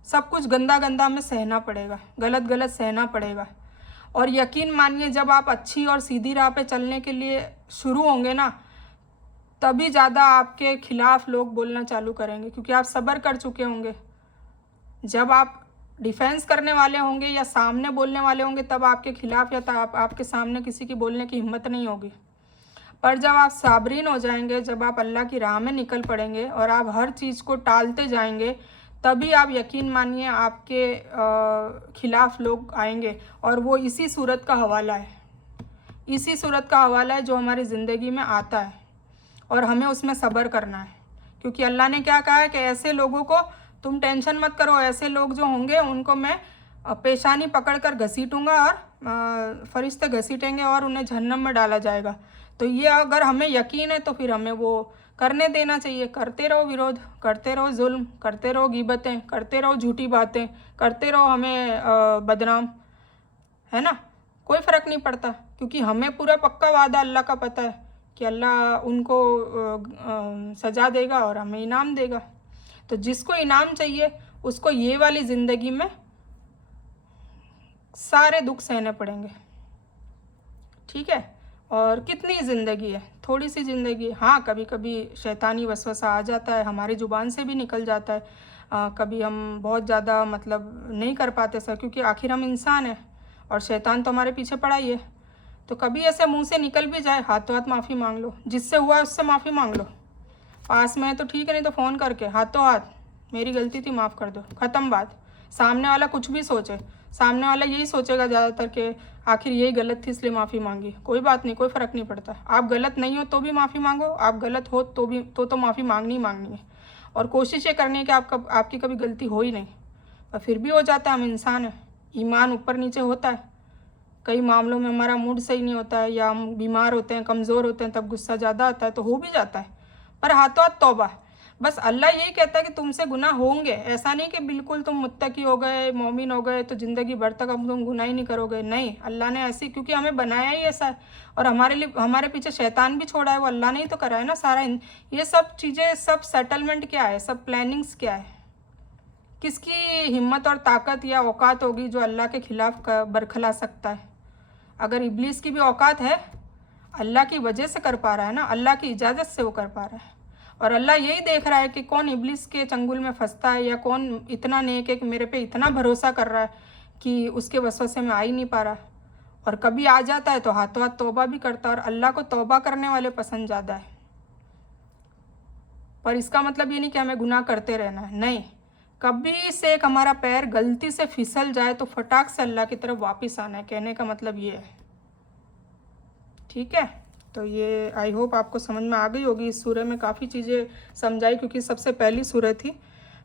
सब कुछ गंदा गंदा हमें सहना पड़ेगा, गलत गलत सहना पड़ेगा। और यकीन मानिए जब आप अच्छी और सीधी राह पे चलने के लिए शुरू होंगे ना, तभी ज़्यादा आपके खिलाफ लोग बोलना चालू करेंगे, क्योंकि आप सब्र कर चुके होंगे। जब आप डिफेंस करने वाले होंगे या सामने बोलने वाले होंगे तब आपके खिलाफ या आपके सामने किसी की बोलने की हिम्मत नहीं होगी। पर जब आप साबरीन हो जाएंगे, जब आप अल्लाह की राह में निकल पड़ेंगे और आप हर चीज़ को टालते जाएंगे, तभी आप यकीन मानिए आपके खिलाफ लोग आएंगे। और वो इसी सूरत का हवाला है, इसी सूरत का हवाला है जो हमारी ज़िंदगी में आता है और हमें उसमें सब्र करना है। क्योंकि अल्लाह ने क्या कहा है कि ऐसे लोगों को तुम टेंशन मत करो, ऐसे लोग जो होंगे उनको मैं पेशानी पकड़कर घसीटूंगा और फरिश्ते घसीटेंगे और उन्हें जहन्नम में डाला जाएगा। तो ये अगर हमें यकीन है तो फिर हमें वो करने देना चाहिए। करते रहो विरोध, करते रहो जुल्म, करते रहो गीबतें, करते रहो झूठी बातें, करते रहो हमें बदनाम, है ना, कोई फ़र्क नहीं पड़ता, क्योंकि हमें पूरा पक्का वादा अल्लाह का पता है कि अल्लाह उनको सज़ा देगा और हमें इनाम देगा। तो जिसको इनाम चाहिए उसको ये वाली ज़िंदगी में सारे दुख सहने पड़ेंगे, ठीक है। और कितनी ज़िंदगी है, थोड़ी सी ज़िंदगी। हाँ, कभी कभी शैतानी वसवसा आ जाता है, हमारी ज़ुबान से भी निकल जाता है। कभी हम बहुत ज़्यादा मतलब नहीं कर पाते सर, क्योंकि आखिर हम इंसान हैं और शैतान तो हमारे पीछे पड़ा ही है। तो कभी ऐसे मुंह से निकल भी जाए, हाथों हाथ माफ़ी मांग लो, जिससे हुआ उससे माफ़ी मांग लो। पास में है तो ठीक है, नहीं तो फ़ोन करके हाथों हाथ, मेरी गलती थी माफ़ कर दो, ख़त्म बात। सामने वाला कुछ भी सोचे, सामने वाला यही सोचेगा ज़्यादातर कि आखिर यही गलत थी इसलिए माफ़ी मांगी। कोई बात नहीं, कोई फ़र्क नहीं पड़ता। आप गलत नहीं हो तो भी माफ़ी मांगो, आप गलत हो तो भी तो माफ़ी मांगनी ही मांगनी है। और कोशिश ये करनी है कि आपकी कभी गलती हो ही नहीं, और फिर भी हो जाता है, हम इंसान हैं, ईमान ऊपर नीचे होता है। कई मामलों में हमारा मूड सही नहीं होता है, या हम बीमार होते हैं, कमज़ोर होते हैं, तब गुस्सा ज़्यादा आता है, तो हो भी जाता है। पर हाथों हाथ तौबा। बस अल्लाह यही कहता है कि तुमसे गुनाह होंगे, ऐसा नहीं कि बिल्कुल तुम मुत्तकी हो गए, मोमिन हो गए तो ज़िंदगी भर तक अब तुम गुनाह ही नहीं करोगे। नहीं, अल्लाह ने ऐसी, क्योंकि हमें बनाया ही ऐसा है, और हमारे लिए हमारे पीछे शैतान भी छोड़ा है, वो अल्लाह ने ही तो करा है ना सारा। ये सब चीज़ें, सब सेटलमेंट क्या है, सब प्लानिंग्स क्या है, किसकी हिम्मत और ताकत या औकात होगी जो अल्लाह के खिलाफ बरखला सकता है। अगर इब्लीस की भी औकात है, अल्लाह की वजह से कर पा रहा है ना, अल्लाह की इजाज़त से वो कर पा रहा है। और अल्लाह यही देख रहा है कि कौन इब्लीस के चंगुल में फंसता है, या कौन इतना नेक है कि मेरे पे इतना भरोसा कर रहा है कि उसके वसवसे में आ ही नहीं पा रहा। और कभी आ जाता है तो हाथों हाथ तौबा भी करता है, और अल्लाह को तौबा करने वाले पसंद ज़्यादा है। पर इसका मतलब ये नहीं कि हमें गुनाह करते रहना है, नहीं। कभी से एक हमारा पैर गलती से फिसल जाए तो फटाक से अल्लाह की तरफ वापस आना है, कहने का मतलब ये है, ठीक है। तो ये आई होप आपको समझ में आ गई होगी। इस सूरह में काफ़ी चीज़ें समझाई, क्योंकि सबसे पहली सूरह थी,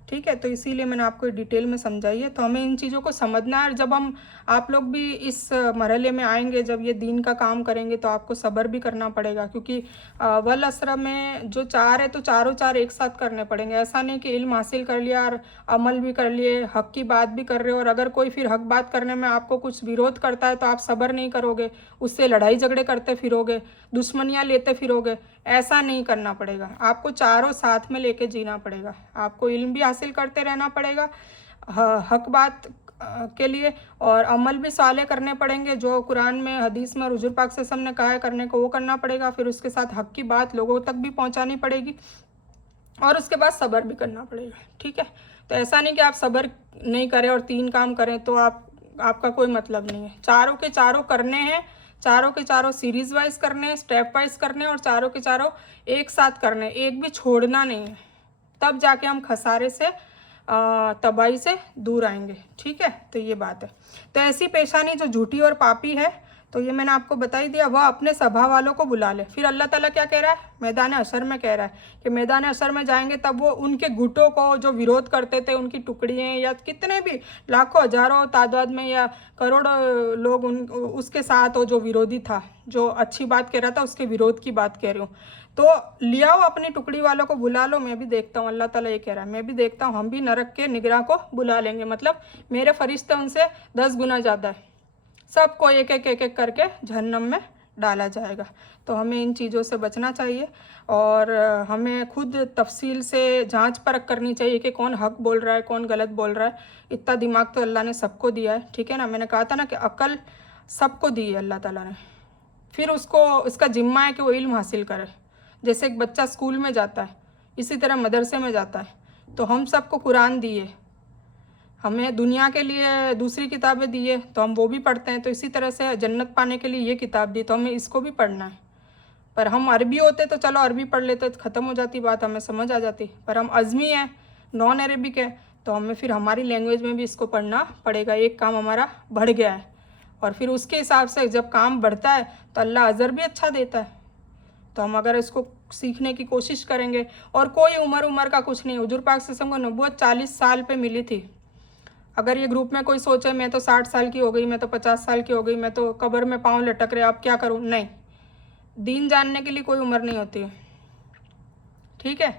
ठीक है, तो इसीलिए मैंने आपको डिटेल में समझाई है। तो हमें इन चीज़ों को समझना है, और जब हम आप लोग भी इस मरहले में आएंगे, जब ये दीन का काम करेंगे, तो आपको सब्र भी करना पड़ेगा, क्योंकि वल असर में जो चार है तो चारों चार एक साथ करने पड़ेंगे। ऐसा नहीं कि इल्म हासिल कर लिया और अमल भी कर लिए, हक़ की बात भी कर रहे हो, और अगर कोई फिर हक़ बात करने में आपको कुछ विरोध करता है तो आप सब्र नहीं करोगे, उससे लड़ाई झगड़े करते फिरोगे, दुश्मनियाँ लेते फिरोगे। ऐसा नहीं करना पड़ेगा, आपको चारों साथ में लेके जीना पड़ेगा। आपको इल्म भी हासिल करते रहना पड़ेगा हक बात के लिए, और अमल भी साले करने पड़ेंगे, जो कुरान में, हदीस में और हुजूर पाक से सबने कहा है करने को, वो करना पड़ेगा। फिर उसके साथ हक की बात लोगों तक भी पहुंचानी पड़ेगी, और उसके बाद सब्र भी करना पड़ेगा, ठीक है। तो ऐसा नहीं कि आप सब्र नहीं करें और तीन काम करें तो आपका कोई मतलब नहीं है। चारों के चारों करने हैं, चारों के चारों सीरीज़ वाइज करने हैं, स्टेप वाइज करने हैं, और चारों के चारों एक साथ करने हैं, एक भी छोड़ना नहीं है। तब जाके हम खसारे से, तबाही से दूर आएंगे, ठीक है। तो ये बात है। तो ऐसी पेशानी जो झूठी और पापी है, तो ये मैंने आपको बता ही दिया, वह अपने सभा वालों को बुला ले। फिर अल्लाह ताला क्या कह रहा है, मैदान हशर में कह रहा है कि मैदान हशर में जाएंगे तब वो उनके गुटों को, जो विरोध करते थे, उनकी टुकड़ियाँ या कितने भी लाखों हजारों तादाद में या करोड़ों लोग उसके साथ हो, जो विरोधी था, जो अच्छी बात कह रहा था उसके विरोध की बात कह रही हूँ, तो लिया हो अपनी टुकड़ी वालों को बुला लो, मैं भी देखता हूँ। अल्लाह ताला ये कह रहा है, मैं भी देखता हूँ, हम भी नरक के निगरान को बुला लेंगे, मतलब मेरे फरिश्ते उनसे 10 गुना ज़्यादा है। सबको एक एक करके जहन्नम में डाला जाएगा। तो हमें इन चीज़ों से बचना चाहिए, और हमें खुद तफसील से जांच परख करनी चाहिए कि कौन हक बोल रहा है, कौन गलत बोल रहा है। इतना दिमाग तो अल्लाह ने सबको दिया है, ठीक है ना। मैंने कहा था ना कि अकल सबको दी है अल्लाह ताला ने, फिर उसको इसका जिम्मा है कि वो इल्म हासिल करे। जैसे एक बच्चा स्कूल में जाता है, इसी तरह मदरसे में जाता है। तो हम सबको कुरान दिए, हमें दुनिया के लिए दूसरी किताबें दी है तो हम वो भी पढ़ते हैं। तो इसी तरह से जन्नत पाने के लिए ये किताब दी, तो हमें इसको भी पढ़ना है। पर हम अरबी होते तो चलो अरबी पढ़ लेते तो ख़त्म हो जाती बात, हमें समझ आ जाती। पर हम अज़मी हैं, नॉन अरबिक है, तो हमें फिर हमारी लैंग्वेज में भी इसको पढ़ना पड़ेगा। एक काम हमारा बढ़ गया है, और फिर उसके हिसाब से जब काम बढ़ता है तो अल्लाह अज़र भी अच्छा देता है। तो हम अगर इसको सीखने की कोशिश करेंगे, और कोई उम्र का कुछ नहीं। हुजूर पाक सल्लल्लाहु अलैहि वसल्लम को नबूवत 40 साल पे मिली थी। अगर ये ग्रुप में कोई सोचे मैं तो 60 साल की हो गई, मैं तो 50 साल की हो गई, मैं तो कब्र में पाँव लटक रहे, अब क्या करूँ, नहीं। दीन जानने के लिए कोई उम्र नहीं होती है, ठीक है।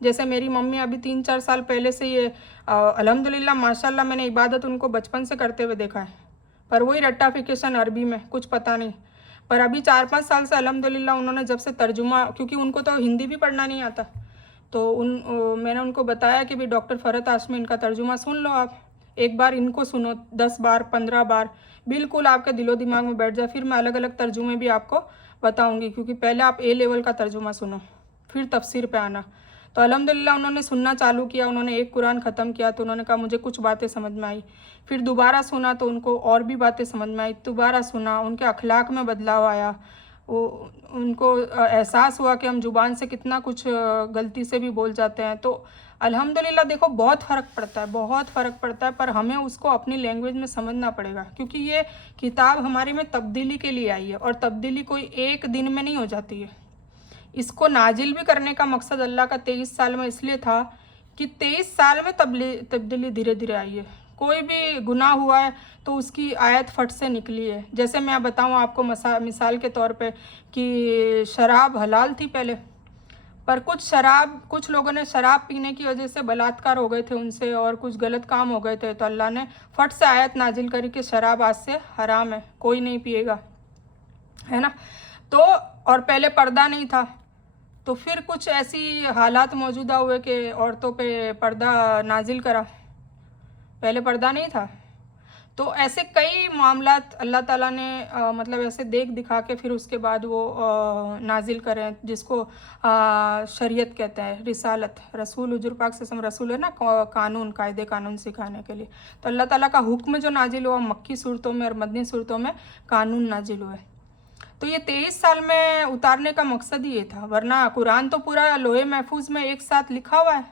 जैसे मेरी मम्मी अभी 3-4 साल पहले से ये अल्हम्दुलिल्लाह माशाल्लाह मैंने इबादत उनको बचपन से करते हुए देखा है, पर वही रट्टाफिकेशन अरबी में कुछ पता नहीं। पर अभी 4-5 साल से अल्हम्दुलिल्लाह उन्होंने जब से तर्जुमा, क्योंकि उनको तो हिंदी भी पढ़ना नहीं आता, तो मैंने उनको बताया कि भाई डॉक्टर फ़रहत हाशमी इनका तर्जुमा सुन लो, आप एक बार इनको सुनो 10 बार 15 बार, बिल्कुल आपके दिलो दिमाग में बैठ जाए। फिर मैं अलग अलग तर्जुमे भी आपको बताऊंगी, क्योंकि पहले आप ए लेवल का तर्जुमा सुनो फिर तफसीर पे आना। तो अल्हम्दुलिल्लाह उन्होंने सुनना चालू किया, उन्होंने एक कुरान ख़त्म किया तो उन्होंने कहा मुझे कुछ बातें समझ में आई। फिर दोबारा सुना तो उनको और भी बातें समझ में आई, दोबारा सुना उनके अखलाक में बदलाव आया, वो उनको एहसास हुआ कि हम ज़ुबान से कितना कुछ गलती से भी बोल जाते हैं। तो अल्हम्दुलिल्लाह देखो बहुत फ़र्क पड़ता है, बहुत फ़र्क पड़ता है, पर हमें उसको अपनी लैंग्वेज में समझना पड़ेगा, क्योंकि ये किताब हमारे में तब्दीली के लिए आई है, और तब्दीली कोई एक दिन में नहीं हो जाती है। इसको नाजिल भी करने का मकसद अल्लाह का 23 साल में इसलिए था कि 23 साल में तब्दीली धीरे धीरे आई है। कोई भी गुनाह हुआ है तो उसकी आयत फट से निकली है। जैसे मैं बताऊं आपको मिसाल के तौर पे कि शराब हलाल थी पहले, पर कुछ लोगों ने शराब पीने की वजह से बलात्कार हो गए थे उनसे, और कुछ गलत काम हो गए थे, तो अल्लाह ने फट से आयत नाजिल करी कि शराब आज से हराम है, कोई नहीं पिएगा, है ना। तो और पहले पर्दा नहीं था, तो फिर कुछ ऐसी हालात मौजूदा हुए कि औरतों पे पर्दा नाजिल करा, पहले पर्दा नहीं था। तो ऐसे कई मामलात अल्लाह ताला ने मतलब ऐसे देख दिखा के फिर उसके बाद वो नाजिल करें, जिसको शरीयत कहते हैं, रिसालत, रसूल हुजूर पाक सल्लल्लाहु अलैहि वसल्लम रसूल है ना, कानून कायदे कानून सिखाने के लिए। तो अल्लाह ताला का हुक्म जो नाजिल हुआ मक्की सूरतों में और मदनी सूरतों में कानून नाजिल हुए। तो ये 23 साल में उतारने का मकसद ही ये था, वरना कुरान तो पूरा लोहे महफूज में एक साथ लिखा हुआ है।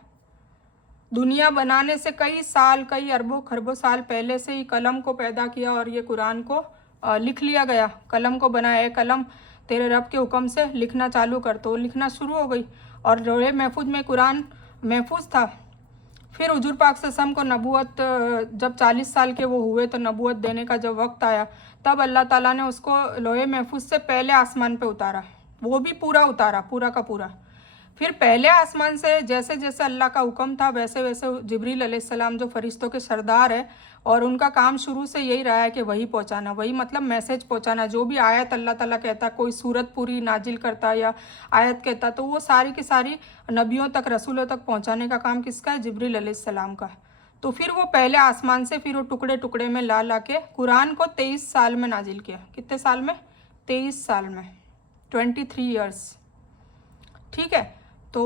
दुनिया बनाने से कई साल, कई अरबों खरबों साल पहले से ही कलम को पैदा किया और ये कुरान को लिख लिया गया। कलम को बनाया, कलम तेरे रब के हुक्म से लिखना चालू कर, तो लिखना शुरू हो गई, और लोहे महफूज में कुरान महफूज था। फिर हुजूर पाक सल्लल्लाहु अलैहि वसल्लम को नबूवत जब 40 साल के वो हुए, तो नबूवत देने का जब वक्त आया, तब अल्लाह ताला ने उसको लोहे महफूज से पहले आसमान पे उतारा, वो भी पूरा उतारा, पूरा का पूरा। फिर पहले आसमान से जैसे जैसे अल्लाह का हुक्म था वैसे वैसे जिब्रील अलैहिस्सलाम जो फरिश्तों के सरदार है, और उनका काम शुरू से यही रहा है कि वही पहुंचाना, वही मतलब मैसेज पहुंचाना। जो भी आयत अल्लाह ताला कहता, कोई सूरत पूरी नाजिल करता या आयत कहता, तो वो सारी की सारी नबियों तक, रसूलों तक पहुंचाने का काम किसका है? जिब्रील अलैहिस्सलाम का। तो फिर वो पहले आसमान से फिर वो टुकड़े टुकड़े में ला ला के कुरान को 23 साल में नाजिल किया। कितने साल में? 23 साल में, 23 ईयर्स। ठीक है। तो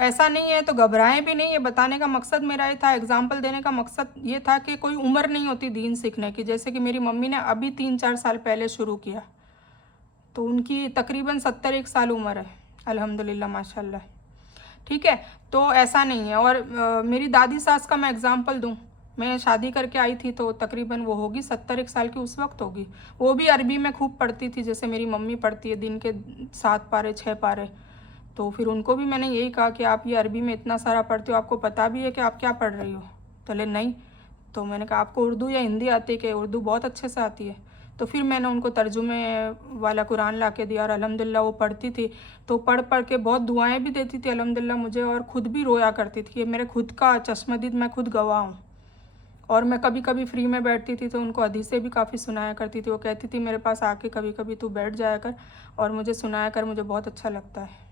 ऐसा नहीं है तो घबराएं भी नहीं, ये बताने का मकसद मेरा ये था, एग्जाम्पल देने का मकसद ये था कि कोई उम्र नहीं होती दीन सीखने की। जैसे कि मेरी मम्मी ने अभी 3-4 साल पहले शुरू किया, तो उनकी तकरीबन 70 साल उम्र है, अल्हम्दुलिल्लाह माशाल्लाह। ठीक है। तो ऐसा नहीं है। और मेरी दादी सास का मैं एग्जाम्पल दूँ, मैं शादी करके आई थी तो तकरीबन वो होगी 70 साल की उस वक्त होगी। वो भी अरबी में खूब पढ़ती थी, जैसे मेरी मम्मी पढ़ती है दिन के 7 पारे 6 पारे। तो फिर उनको भी मैंने यही कहा कि आप ये अरबी में इतना सारा पढ़ते हो, आपको पता भी है कि आप क्या पढ़ रही हो? तो ले नहीं। तो मैंने कहा आपको उर्दू या हिंदी आती है? कि उर्दू बहुत अच्छे से आती है। तो फिर मैंने उनको तर्जुमे वाला कुरान ला के दिया, और अल्हम्दुलिल्लाह वो पढ़ती थी, तो पढ़ पढ़ के बहुत दुआएं भी देती थी अल्हम्दुलिल्लाह मुझे, और ख़ुद भी रोया करती थी। मेरे खुद का चश्मदीद, मैं खुद गवाह हूँ। और मैं कभी कभी फ्री में बैठती थी तो उनको हदीसें भी काफ़ी सुनाया करती थी। वो कहती थी मेरे पास आके कभी कभी तू बैठ जाया कर और मुझे सुनाया कर, मुझे बहुत अच्छा लगता है।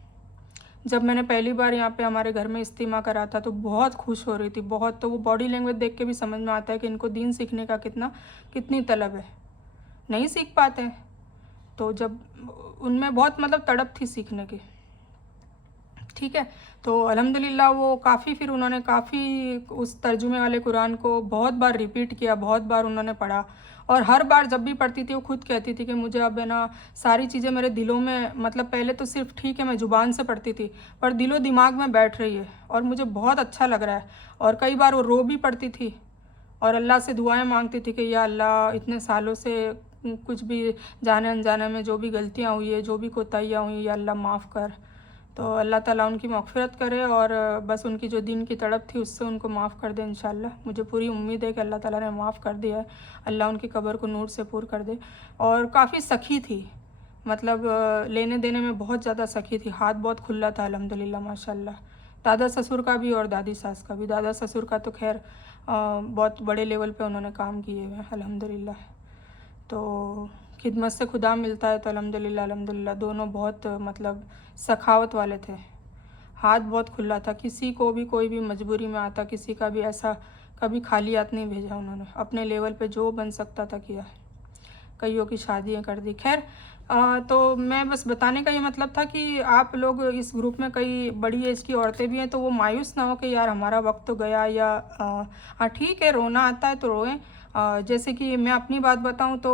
जब मैंने पहली बार यहाँ पे हमारे घर में इस्तिमा करा था तो बहुत खुश हो रही थी, बहुत। तो वो बॉडी लैंग्वेज देख के भी समझ में आता है कि इनको दीन सीखने का कितनी तलब है। नहीं सीख पाते हैं, तो जब उनमें बहुत मतलब तड़प थी सीखने की। ठीक है। तो अल्हम्दुलिल्लाह वो काफ़ी, फिर उन्होंने काफ़ी उस तर्जुमे वाले कुरान को बहुत बार रिपीट किया, बहुत बार उन्होंने पढ़ा, और हर बार जब भी पढ़ती थी वो खुद कहती थी कि मुझे अब है ना सारी चीज़ें मेरे दिलों में, मतलब पहले तो सिर्फ ठीक है मैं ज़ुबान से पढ़ती थी, पर दिलो दिमाग में बैठ रही है और मुझे बहुत अच्छा लग रहा है। और कई बार वो रो भी पड़ती थी और अल्लाह से दुआएं मांगती थी कि या अल्लाह इतने सालों से कुछ भी जाने अनजाने में जो भी गलतियाँ हुई है, जो भी कोताहियाँ हुई, या अल्लाह माफ़ कर। तो अल्लाह ताला उनकी मग़फ़िरत करे, और बस उनकी जो दिन की तड़प थी उससे उनको माफ़ कर दे इंशाअल्लाह। मुझे पूरी उम्मीद है कि अल्लाह ताला ने माफ़ कर दिया है। अल्लाह उनकी कब्र को नूर से पूर कर दे। और काफ़ी सखी थी, मतलब लेने देने में बहुत ज़्यादा सखी थी, हाथ बहुत खुला था अल्हम्दुलिल्लाह माशाल्लाह। दादा ससुर का भी और दादी सास का भी। दादा ससुर का तो खैर बहुत बड़े लेवल पे उन्होंने काम किए हुए हैं अल्हम्दुलिल्लाह। तो खिदमत से खुदा मिलता है, तो अल्हम्दुलिल्लाह अल्हम्दुलिल्लाह दोनों बहुत मतलब सखावत वाले थे। हाथ बहुत खुला था, किसी को भी कोई भी मजबूरी में आता, किसी का भी ऐसा कभी खाली हाथ नहीं भेजा उन्होंने। अपने लेवल पे जो बन सकता था किया। कईयों की शादियाँ कर दी। खैर तो मैं बस बताने का ये मतलब था कि आप लोग इस ग्रुप में कई बड़ी एज की औरतें भी हैं, तो वो मायूस ना हो कि यार हमारा वक्त तो गया, या हाँ ठीक है रोना आता है तो रोएं। जैसे कि मैं अपनी बात बताऊं तो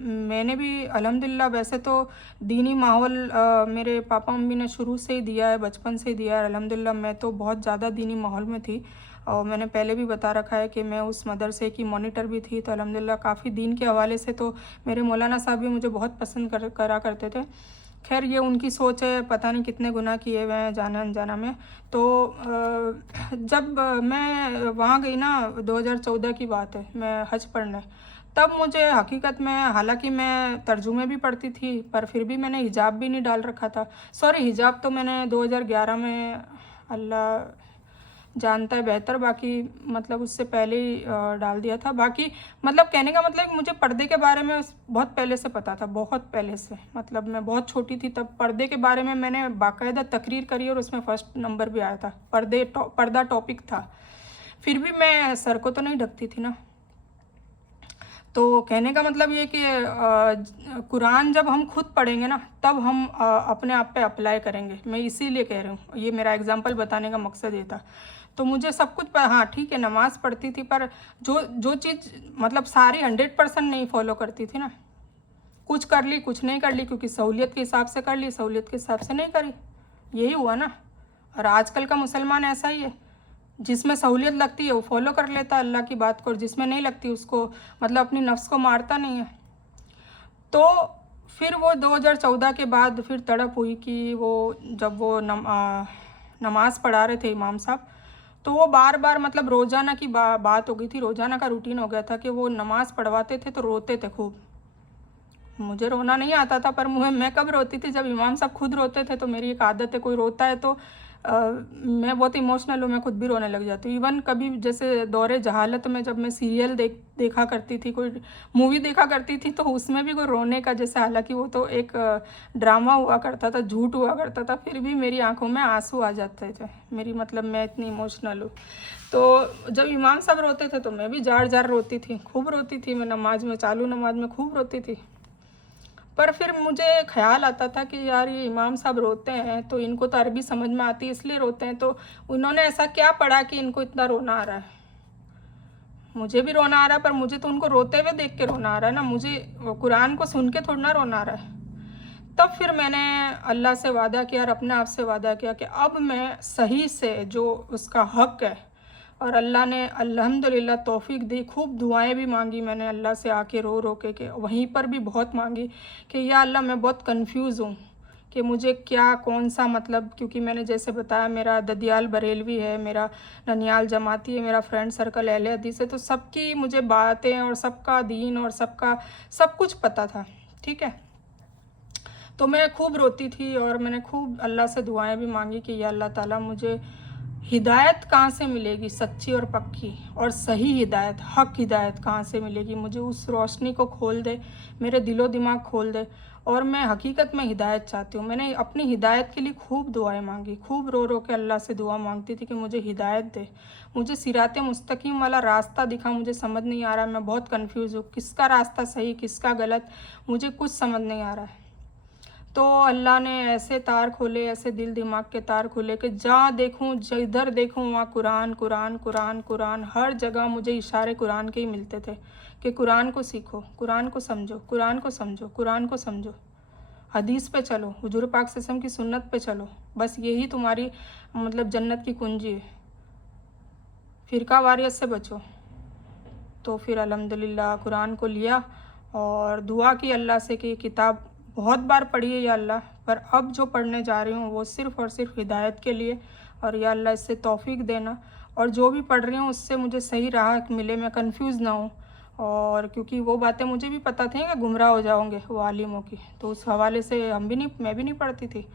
मैंने भी अल्हम्दुलिल्लाह वैसे तो दीनी माहौल मेरे पापा मम्मी ने शुरू से ही दिया है, बचपन से ही दिया है अल्हम्दुलिल्लाह। मैं तो बहुत ज़्यादा दीनी माहौल में थी, और मैंने पहले भी बता रखा है कि मैं उस मदरसे की मॉनिटर भी थी, तो अल्हम्दुलिल्लाह काफ़ी दीन के हवाले से तो मेरे मौलाना साहब भी मुझे बहुत पसंद करा करते थे। खैर ये उनकी सोच है, पता नहीं कितने गुनाह किए हुए हैं जाना अनजाना में। तो जब मैं वहाँ गई ना, 2014 की बात है, मैं हज पढ़ने, तब मुझे हकीकत में, हालांकि मैं तर्जुमे भी पढ़ती थी पर फिर भी मैंने हिजाब भी नहीं डाल रखा था। सॉरी, हिजाब तो मैंने 2011 में, अल्लाह जानता है बेहतर, बाकी मतलब उससे पहले ही डाल दिया था। बाकी मतलब कहने का मतलब मुझे पर्दे के बारे में बहुत पहले से पता था, बहुत पहले से। मतलब मैं बहुत छोटी थी तब पर्दे के बारे में मैंने बाकायदा तकरीर करी और उसमें फर्स्ट नंबर भी आया था। पर्दा टॉपिक था, फिर भी मैं सर को तो नहीं ढकती थी ना। तो कहने का मतलब ये कि कुरान जब हम खुद पढ़ेंगे ना, तब हम अपने आप पे अप्लाई करेंगे। मैं इसीलिए कह रही हूँ, ये मेरा एग्जांपल बताने का मकसद ये था। तो मुझे सब कुछ हाँ ठीक है, नमाज़ पढ़ती थी, पर जो जो चीज़ मतलब सारी 100% नहीं फॉलो करती थी ना। कुछ कर ली, कुछ नहीं कर ली, क्योंकि सहूलियत के हिसाब से कर ली, सहूलियत के हिसाब से नहीं करी, यही हुआ ना। और आजकल का मुसलमान ऐसा ही है, जिसमें सहूलियत लगती है वो फॉलो कर लेता है अल्लाह की बात को, और जिसमें नहीं लगती उसको मतलब अपनी नफ्स को मारता नहीं है। तो फिर वो 2014 के बाद फिर तड़प हुई कि वो जब वो नमाज़ पढ़ा रहे थे इमाम साहब, तो वो बार बार मतलब रोज़ाना की बात हो गई थी, रोज़ाना का रूटीन हो गया था कि वो नमाज़ पढ़वाते थे तो रोते थे खूब। मुझे रोना नहीं आता था, पर मैं कब रोती थी, जब इमाम साहब खुद रोते थे। तो मेरी एक आदत है, कोई रोता है तो मैं बहुत इमोशनल हूँ, मैं खुद भी रोने लग जाती हूँ। इवन कभी जैसे दौरे जहालत में जब मैं सीरियल देखा करती थी, कोई मूवी देखा करती थी, तो उसमें भी कोई रोने का जैसे, हालांकि वो तो एक ड्रामा हुआ करता था, झूठ हुआ करता था, फिर भी मेरी आंखों में आंसू आ जाते थे मेरी, मतलब मैं इतनी इमोशनल हूँ। तो जब इमाम साहब रोते थे तो मैं भी जार जार रोती थी, खूब रोती थी। मैं नमाज में, चालू नमाज में खूब रोती थी। पर फिर मुझे ख्याल आता था कि यार ये इमाम साहब रोते हैं तो इनको तो अरबी समझ में आती है इसलिए रोते हैं, तो उन्होंने ऐसा क्या पढ़ा कि इनको इतना रोना आ रहा है। मुझे भी रोना आ रहा है, पर मुझे तो उनको रोते हुए देख के रोना आ रहा है ना, मुझे कुरान को सुन के थोड़ा ना रोना आ रहा है। तब फिर मैंने अल्लाह से वादा किया और अपने आप से वादा किया कि अब मैं सही से जो उसका हक़ है, और अल्लाह ने अल्हम्दुलिल्लाह तौफीक दी। खूब दुआएं भी मांगी मैंने अल्लाह से, आके रो रो के वहीं पर भी बहुत मांगी कि या अल्लाह मैं बहुत कंफ्यूज हूँ कि मुझे क्या कौन सा, मतलब क्योंकि मैंने जैसे बताया मेरा ददियाल बरेलवी है, मेरा ननियाल जमाती है, मेरा फ्रेंड सर्कल अहले हदीस है, तो सबकी मुझे बातें और सबका दीन और सबका सब कुछ पता था, ठीक है। तो मैं खूब रोती थी और मैंने खूब अल्लाह से दुआएं भी मांगी कि या अल्लाह ताला मुझे हिदायत कहाँ से मिलेगी, सच्ची और पक्की और सही हिदायत, हक हिदायत कहाँ से मिलेगी, मुझे उस रोशनी को खोल दे, मेरे दिलो दिमाग खोल दे। और मैं हकीकत में हिदायत चाहती हूँ। मैंने अपनी हिदायत के लिए खूब दुआएं मांगी, खूब रो रो के अल्लाह से दुआ मांगती थी कि मुझे हिदायत दे, मुझे सिराते मुस्तकीम वाला रास्ता दिखा। मुझे समझ नहीं आ रहा, मैं बहुत कन्फ्यूज़ हूँ, किसका रास्ता सही किसका गलत, मुझे कुछ समझ नहीं आ रहा है। तो अल्लाह ने ऐसे तार खोले, ऐसे दिल दिमाग के तार खोले कि जहाँ देखूँ, जिधर देखूँ वहाँ कुरान कुरान कुरान कुरान, हर जगह मुझे इशारे कुरान के ही मिलते थे कि कुरान को सीखो, कुरान को समझो, कुरान को समझो, कुरान को समझो, हदीस पे चलो, हुजूर पाक सल्लल्लाहु अलैहि वसल्लम की सुन्नत पे चलो, बस यही तुम्हारी मतलब जन्नत की कुंजी है, फ़िरका वारियत से बचो। तो फिर अल्हम्दुलिल्लाह कुरान को लिया और दुआ की अल्लाह से कि किताब बहुत बार पढ़ी है या अल्लाह, पर अब जो पढ़ने जा रही हूँ वो सिर्फ़ और सिर्फ हिदायत के लिए, और या अल्लाह इससे तौफीक देना, और जो भी पढ़ रही हूँ उससे मुझे सही राह मिले, मैं कंफ्यूज ना हूँ, और क्योंकि वो बातें मुझे भी पता थी कि गुमराह हो जाओगे वो आलिमों की, तो उस हवाले से मैं भी नहीं पढ़ती थी।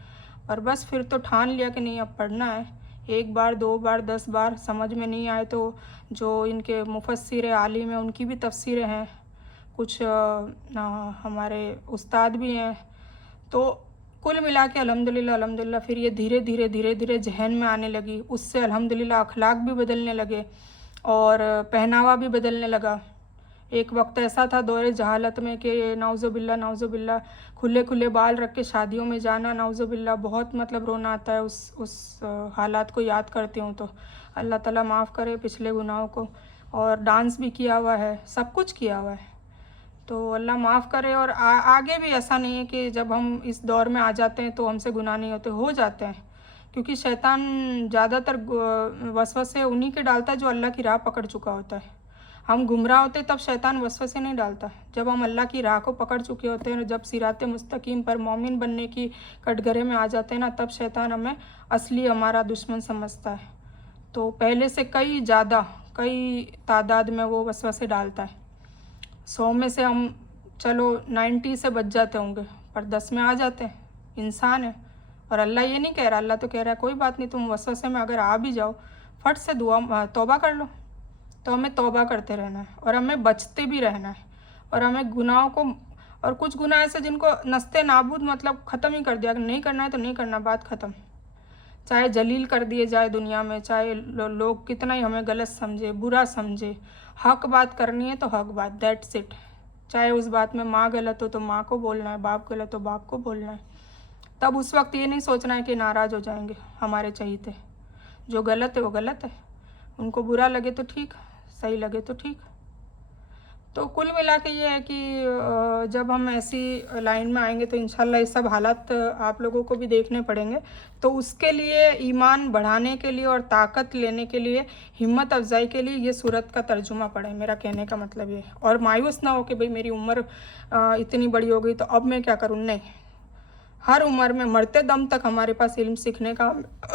और बस फिर तो ठान लिया कि नहीं अब पढ़ना है, 1 बार 2 बार 10 बार समझ में नहीं आए तो जो इनके मुफस्सिर आलिम हैं उनकी भी तफसीरें हैं, कुछ हमारे उस्ताद भी हैं। तो कुल मिला के अल्हम्दुलिल्लाह फिर ये धीरे धीरे जहन में आने लगी। उससे अल्हम्दुलिल्लाह अखलाक भी बदलने लगे और पहनावा भी बदलने लगा। एक वक्त ऐसा था दौरे जहालत में कि नाउज़ुबिल्ला खुले खुले बाल रख के शादियों में जाना, नाउज़ुबिल्ला बहुत मतलब रोना आता है उस हालात को याद करती हूँ तो। अल्लाह ताला माफ़ करे पिछले गुनाहों को। और डांस भी किया हुआ है, सब कुछ किया हुआ है, तो अल्लाह माफ़ करे। और आगे भी ऐसा नहीं है कि जब हम इस दौर में आ जाते हैं तो हमसे गुनाह नहीं होते, हो जाते हैं, क्योंकि शैतान ज़्यादातर वसवसे उन्हीं के डालता है जो अल्लाह की राह पकड़ चुका होता है। हम गुमराह होते तब शैतान वसवसे नहीं डालता, जब हम अल्लाह की राह को पकड़ चुके होते हैं, जब सिराते मुस्तकीम पर मोमिन बनने की कटघरे में आ जाते हैं ना, तब शैतान हमें असली हमारा दुश्मन समझता है। तो पहले से कई ज़्यादा, कई तादाद में वो वसवसे डालता है। 100 में से हम चलो 90 से बच जाते होंगे, पर 10 में आ जाते हैं, इंसान है। और अल्लाह ये नहीं कह रहा, अल्लाह तो कह रहा है कोई बात नहीं, तुम वसवसे में अगर आ भी जाओ फट से दुआ तौबा कर लो। तो हमें तौबा करते रहना है और हमें बचते भी रहना है। और हमें गुनाहों को, और कुछ गुनाह ऐसे जिनको नस्ते नाबूद मतलब ख़त्म ही कर दिया, अगर नहीं करना है तो नहीं करना, बात ख़त्म। चाहे जलील कर दिए जाए दुनिया में, चाहे लोग कितना ही हमें गलत समझे, बुरा समझे, हक बात करनी है तो हक बात, दैट्स इट। चाहे उस बात में माँ गलत हो तो माँ को बोलना है, बाप गलत हो बाप को बोलना है। तब उस वक्त ये नहीं सोचना है कि नाराज़ हो जाएंगे हमारे चहीते। जो गलत है वो गलत है, उनको बुरा लगे तो ठीक, सही लगे तो ठीक। तो कुल मिला के ये है कि जब हम ऐसी लाइन में आएंगे तो इंशाल्लाह ये सब हालात आप लोगों को भी देखने पड़ेंगे। तो उसके लिए ईमान बढ़ाने के लिए और ताकत लेने के लिए, हिम्मत अफजाई के लिए ये सूरत का तर्जुमा पढ़ें, मेरा कहने का मतलब ये है। और मायूस ना हो कि भाई मेरी उम्र इतनी बड़ी हो गई तो अब मैं क्या करूँ, नहीं। हर उम्र में मरते दम तक हमारे पास इल्म सीखने का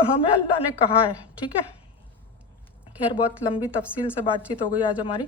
हमें अल्लाह ने कहा है, ठीक है। खैर बहुत लंबी तफसील से बातचीत हो गई आज हमारी।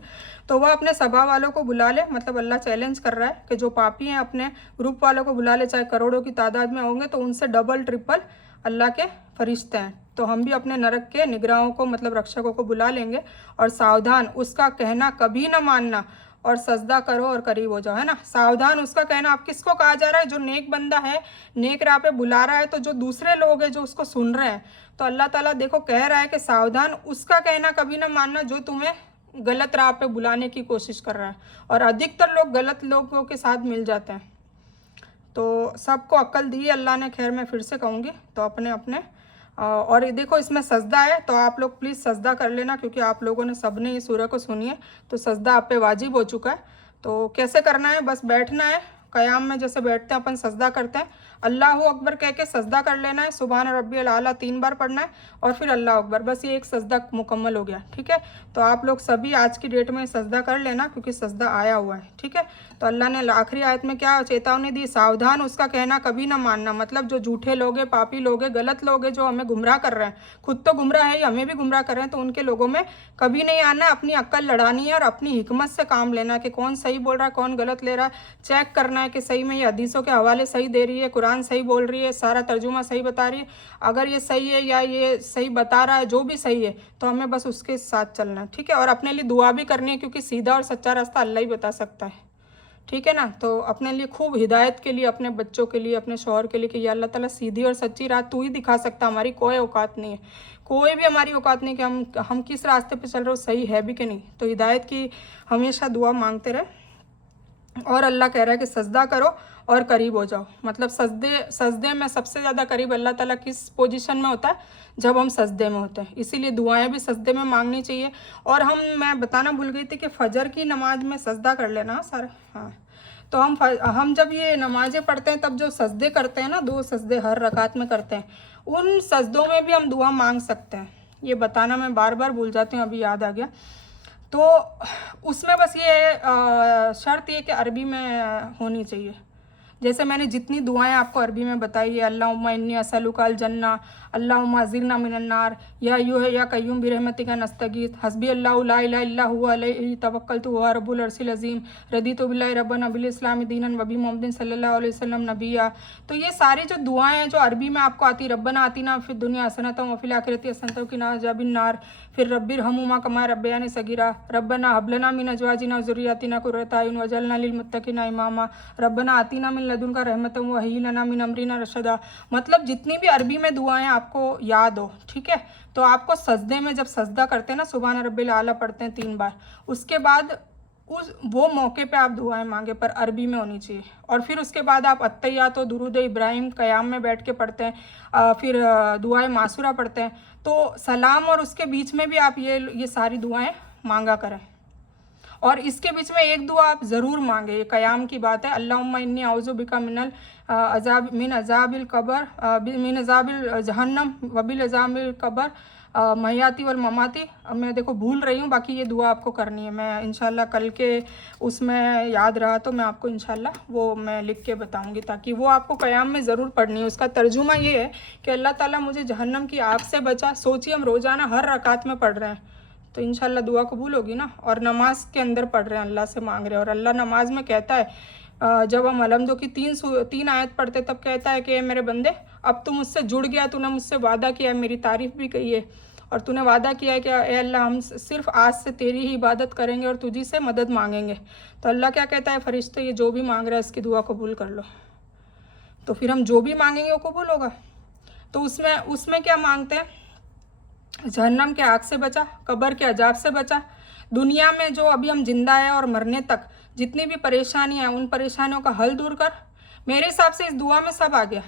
तो वह अपने सभा वालों को बुला ले, मतलब अल्लाह चैलेंज कर रहा है कि जो पापी हैं अपने ग्रुप वालों को बुला ले, चाहे करोड़ों की तादाद में होंगे तो उनसे डबल ट्रिपल अल्लाह के फरिश्ते हैं। तो हम भी अपने नरक के निगराहों को मतलब रक्षकों को बुला लेंगे। और सावधान, उसका कहना कभी ना मानना, और सजदा करो और करीब हो जाओ, है ना। सावधान उसका कहना, अब किसको कहा जा रहा है, जो नेक बंदा है, नेक राह पे बुला रहा है, तो जो दूसरे लोग हैं जो उसको सुन रहे हैं, तो अल्लाह ताला देखो कह रहा है कि सावधान उसका कहना कभी ना मानना जो तुम्हें गलत राह पे बुलाने की कोशिश कर रहा है। और अधिकतर लोग गलत लोगों के साथ मिल जाते हैं। तो सबको अक्ल दी अल्लाह ने, खैर मैं फिर से कहूँगी, तो अपने अपने और ये देखो इसमें सजदा है, तो आप लोग प्लीज़ सजदा कर लेना, क्योंकि आप लोगों ने सबने ये सूरह को सुनी है, तो सजदा आप पे वाजिब हो चुका है। तो कैसे करना है, बस बैठना है, क़याम में जैसे बैठते हैं अपन सजदा करते हैं, अल्लाह अकबर कह के सजदा कर लेना है, सुबहान रब्बियल आला 3 बार पढ़ना है, और फिर अल्लाह अकबर, बस ये एक सजदा मुकम्मल हो गया, ठीक है। तो आप लोग सभी आज की डेट में सजदा कर लेना, क्योंकि सजदा आया हुआ है, ठीक है। तो अल्लाह ने आखिरी आयत में क्या चेतावनी दी, सावधान उसका कहना कभी ना मानना, मतलब जो झूठे लोग हैं, पापी लोग हैं, गलत लोग हैं, जो हमें गुमराह कर रहे हैं, खुद तो गुमराह है, हमें भी गुमराह कर रहे हैं, तो उनके लोगों में कभी नहीं आना है। अपनी अक्ल लड़ानी है और अपनी हिकमत से काम लेना है कि कौन सही बोल रहा है, कौन गलत ले रहा है, चेक करना है कि सही में ये हदीसों के हवाले सही दे रही है, कुरान सही बोल रही है, सारा तर्जुमा सही बता रही है। अगर ये सही है या ये सही बता रहा है, जो भी सही है, तो हमें बस उसके साथ चलना है, ठीक है। और अपने लिए दुआ भी करनी है, क्योंकि सीधा और सच्चा रास्ता अल्लाह ही बता सकता है, ठीक है ना। तो अपने लिए खूब हिदायत के लिए, अपने बच्चों के लिए, अपने शौहर के लिए कि या अल्लाह ताला सीधी और सच्ची राह तू ही दिखा सकता, हमारी कोई औकात नहीं है, कोई भी हमारी औकात नहीं कि हम किस रास्ते पे चल रहे हो, सही है भी कि नहीं। तो हिदायत की हमेशा दुआ मांगते रहे। और अल्लाह कह रहा है कि सजदा करो और करीब हो जाओ, मतलब सजदे में सबसे ज़्यादा करीब अल्लाह ताला किस पोजीशन में होता है, जब हम सजदे में होते हैं, इसीलिए दुआएं भी सजदे में मांगनी चाहिए। और मैं बताना भूल गई थी कि फ़जर की नमाज में सजदा कर लेना सारा, हाँ। तो हम जब ये नमाज़ें पढ़ते हैं तब जो सजदे करते हैं ना, 2 सजदे हर रकात में करते हैं, उन सजदों में भी हम दुआ मांग सकते हैं। ये बताना मैं बार बार भूल जाती हूँ, अभी याद आ गया। तो उसमें बस ये शर्त ये कि अरबी में होनी चाहिए। जैसे मैंने जितनी दुआएं आपको अरबी में बताई है, अल्लाहुम्मा इन्नी असअलुकल जन्ना, अल्लाहुम्मा अज़िरना मिनन्नार, या अय्युह या कय्यूम बिरहमतिका नस्तगीथ, हस्बी अल्लाहु ला इलाहा इल्ला हुवा अलैहि तवक्कलतु हुवा रब्बुल अर्शिल अज़ीम, रदीतु बिल्लाहि रब्बन बिल इस्लाम दीनन व बि मोहम्मदिन सल्लल्लाहु अलैहि वसल्लम नबिया। तो ये सारी जो दुआएं हैं जो अरबी में आपको आती, रब्बना आतिना फिद दुनिया हसनतम व फिल आखिरति हसनतम व किना अज़ाबिन नार, फिर रब्बिरहमुमा कमा रब्बयानी सगीरा, रब्बना हबलना मिन अज़वाजिना व ज़ुर्रिय्यतिना कुर्रता अयुन वजअलना लिल मुत्तक़ीना इमामा, रब्बना आतिना मिन लदुनका रहमतम व हय्यि लना मिन अमरिना रशदा। मतलब जितनी भी अरबी में दुआएं आपको याद हो, ठीक है, तो आपको सजदे में जब सजदा करते हैं ना, सुबहान रब्बिल आला पढ़ते हैं 3 बार, उसके बाद उस वो मौके पे आप दुआएं मांगे, पर अरबी में होनी चाहिए। और फिर उसके बाद आप अत्तहियात तो दुरूद इब्राहिम क़याम में बैठ के पढ़ते हैं, फिर दुआएं मासूरा पढ़ते हैं। तो सलाम और उसके बीच में भी आप ये सारी दुआएं मांगा करें। और इसके बीच में एक दुआ आप ज़रूर मांगे, ये क़याम की बात है, अल्लाहुम्मा इन्नी औज़ु बिका मिनल मिन अज़ाबिल कबर, मिन अज़ाबिल जहन्नम व बिल अज़ाबिल कबर महयाती वल ममाती। अब मैं देखो भूल रही हूँ, बाकी ये दुआ आपको करनी है। मैं इंशाल्लाह कल के उसमें याद रहा तो मैं आपको इंशाल्लाह वो मैं लिख के बताऊँगी, ताकि वो आपको क़याम में ज़रूर पढ़नी है। उसका तर्जुमा ये है कि अल्लाह ताला मुझे जहन्नम की आग से बचा। सोचिए हम रोज़ाना हर रकात में पढ़ रहे हैं, तो इंशाल्लाह दुआ कबूल होगी ना। और नमाज के अंदर पढ़ रहे हैं, अल्लाह से मांग रहे हैं। और अल्लाह नमाज में कहता है, जब हम अलहम्दो की 3 आयत पढ़ते तब कहता है कि मेरे बंदे अब तू मुझसे जुड़ गया, तूने मुझसे वादा किया है, मेरी तारीफ़ भी कही है, और तूने वादा किया है कि ए अल्लाह हम सिर्फ आज से तेरी ही इबादत करेंगे और तुझी से मदद मांगेंगे। तो अल्लाह क्या कहता है, फरिश्ते ये जो भी मांग रहा है इसकी दुआ कबूल कर लो। तो फिर हम जो भी मांगेंगे वो कबूल होगा। तो उसमें क्या मांगते हैं, जहन्नम के आग से बचा, कब्र के अजाब से बचा, दुनिया में जो अभी हम जिंदा है और मरने तक जितनी भी परेशानियां हैं उन परेशानियों का हल दूर कर। मेरे हिसाब से इस दुआ में सब आ गया।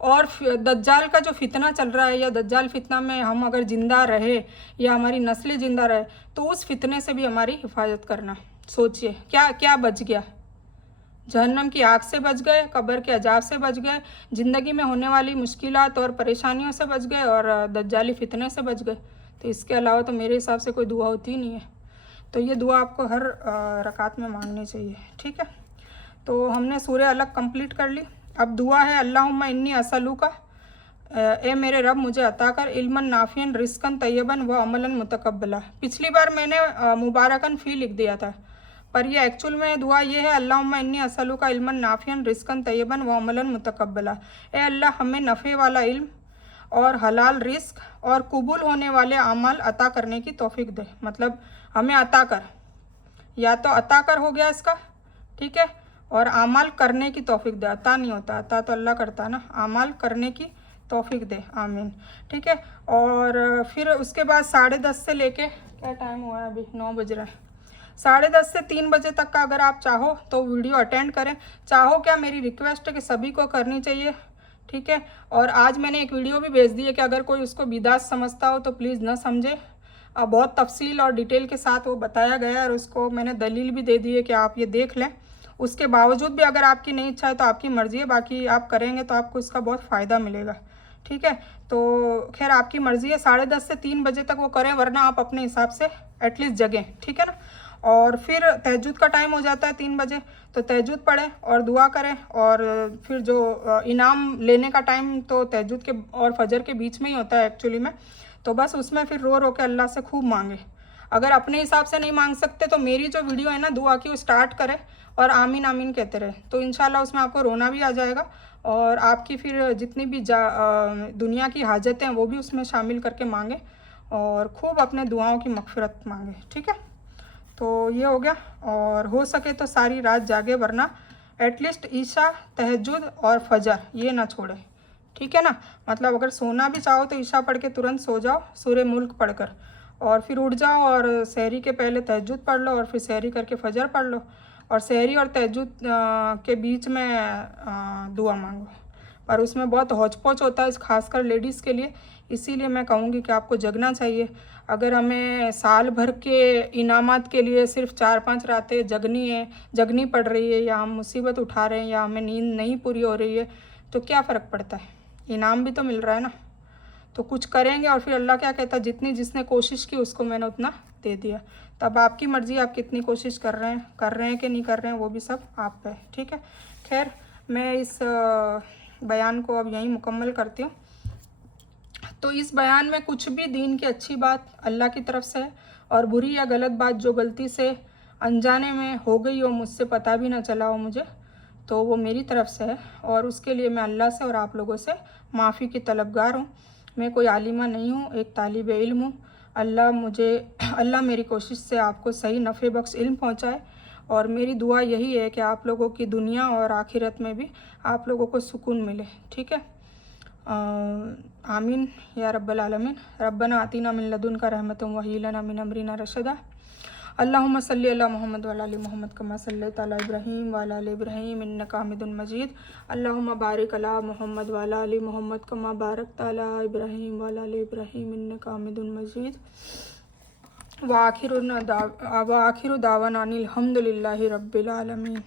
और दज्जाल का जो फितना चल रहा है, या दज्जाल फितना में हम अगर ज़िंदा रहे या हमारी नस्लें ज़िंदा रहे, तो उस फितने से भी हमारी हिफाजत करना। सोचिए क्या क्या बच गया, जहन्नम की आग से बच गए, कब्र के अजाब से बच गए, ज़िंदगी में होने वाली मुश्किलात और परेशानियों से बच गए, और दज्जाली फितने से बच गए। तो इसके अलावा तो मेरे हिसाब से कोई दुआ होती ही नहीं है। तो ये दुआ आपको हर रकात में मांगनी चाहिए, ठीक है। तो हमने सूरह अलग कंप्लीट कर ली। अब दुआ है, अल्लाहुम्मा इन्नी असलुका, ए मेरे रब मुझे अता कर इल्मन नाफियन रिस्कन तैयबन व अमलन मुतकब्बला। पिछली बार मैंने मुबारकन फ़ी लिख दिया था, पर ये एक्चुअल में दुआ ये है, अल्लाहुम्मा इन्नी असलुका इल्मन नाफियन रिस्कन तैयबन व अमलन मुतकब्बला। ए अल्लाह हमें नफ़े वाला इल्म और हलाल रिस्क और कबूल होने वाले अमल अता करने की तौफीक दे। मतलब हमें अता कर, या तो अता कर हो गया इसका, ठीक है, और अमल करने की तौफीक दे। अता नहीं होता, अता तो अल्लाह करता है ना, अमल करने की तौफीक दे, आमीन, ठीक है। और फिर उसके बाद 10:30 से लेके क्या टाइम हुआ है, अभी 9 बज रहा है, 10:30 से 3 बजे तक का अगर आप चाहो तो वीडियो अटेंड करें। चाहो क्या, मेरी रिक्वेस्ट है कि सभी को करनी चाहिए, ठीक है। और आज मैंने एक वीडियो भी भेज दी है कि अगर कोई उसको बिदात समझता हो तो प्लीज़ ना समझे। बहुत तफसील और डिटेल के साथ वो बताया गया है, और उसको मैंने दलील भी दे दी है कि आप ये देख लें। उसके बावजूद भी अगर आपकी नहीं इच्छा है तो आपकी मर्ज़ी है, बाकी आप करेंगे तो आपको इसका बहुत फ़ायदा मिलेगा, ठीक है। तो खैर आपकी मर्ज़ी है, 10:30 से 3 बजे तक वो करें, वरना आप अपने हिसाब से एटलीस्ट जगें, ठीक है ना। और फिर तहज्जुद का टाइम हो जाता है 3 बजे, तो तहज्जुद पढ़ें और दुआ करें। और फिर जो इनाम लेने का टाइम तो तहज्जुद के और फजर के बीच में ही होता है एक्चुअली में, तो बस उसमें फिर रो रो के अल्लाह से खूब मांगे। अगर अपने हिसाब से नहीं मांग सकते तो मेरी जो वीडियो है ना दुआ की, वो स्टार्ट करें और आमीन आमीन कहते रहे, तो इंशाल्लाह उसमें आपको रोना भी आ जाएगा, और आपकी फिर जितनी भी दुनिया की हाजतें हैं वो भी उसमें शामिल करके मांगे, और खूब अपने दुआओं की मगफिरत मांगे, ठीक है। तो ये हो गया। और हो सके तो सारी रात जागे, वरना एटलीस्ट ईशा, तहज्जुद और फजर ये ना छोड़े, ठीक है ना। मतलब अगर सोना भी चाहो तो ईशा पढ़ के तुरंत सो जाओ सूरह मुल्क पढ़कर, और फिर उठ जाओ और सहरी के पहले तहज्जुद पढ़ लो, और फिर सहरी करके फजर पढ़ लो, और सहरी और तहज्जुद के बीच में दुआ मांगो। पर उसमें बहुत हौच पौच होता है, खासकर लेडीज़ के लिए, इसीलिए मैं कहूँगी कि आपको जगना चाहिए। अगर हमें साल भर के इनामात के लिए सिर्फ 4-5 रातें जगनी पड़ रही है, या हम मुसीबत उठा रहे हैं, या हमें नींद नहीं पूरी हो रही है, तो क्या फ़र्क पड़ता है, इनाम भी तो मिल रहा है ना। तो कुछ करेंगे, और फिर अल्लाह क्या कहता है, जितनी जिसने कोशिश की उसको मैंने उतना दे दिया। तब आपकी मर्ज़ी, आप कितनी कोशिश कर रहे हैं कि नहीं कर रहे हैं, वो भी सब आप पे, ठीक है। खैर मैं इस बयान को अब यहीं मुकम्मल करती हूँ। तो इस बयान में कुछ भी दीन की अच्छी बात अल्लाह की तरफ से है, और बुरी या गलत बात जो गलती से अनजाने में हो गई हो, मुझसे पता भी ना चला हो मुझे, तो वो मेरी तरफ से है, और उसके लिए मैं अल्लाह से और आप लोगों से माफ़ी की तलबगार हूँ। मैं कोई आलिमा नहीं हूँ, एक तालिब इल्म हूँ। अल्लाह मेरी कोशिश से आपको सही नफ़े बख्श इल्म पहुँचाए, और मेरी दुआ यही है कि आप लोगों की दुनिया और आखिरत में भी आप लोगों को सुकून मिले। ठीक है, आमीन या रब्बल आलमीन। रब्बना आतिना मिन लदुनका रहमतुम व हय्यि लना मिन अमरिना रशदा। अल्लाहुम्मा सल्लि अला मोहम्मद व अला आलि मोहम्मद कमा सल्लैता अला इब्राहीम व अला आलि इब्राहीम इन्नका हमीदुम मजीद। अल्लाहुम्मा बारिक अला मोहम्मद व अला आलि मोहम्मद कमा बारकता अला इब्राहीम व अला आलि इब्राहीम इन्नका हमीदुम मजीद। व आखिरु दावाना अनिल हम्दुलिल्लाहि रब्बिल आलमीन।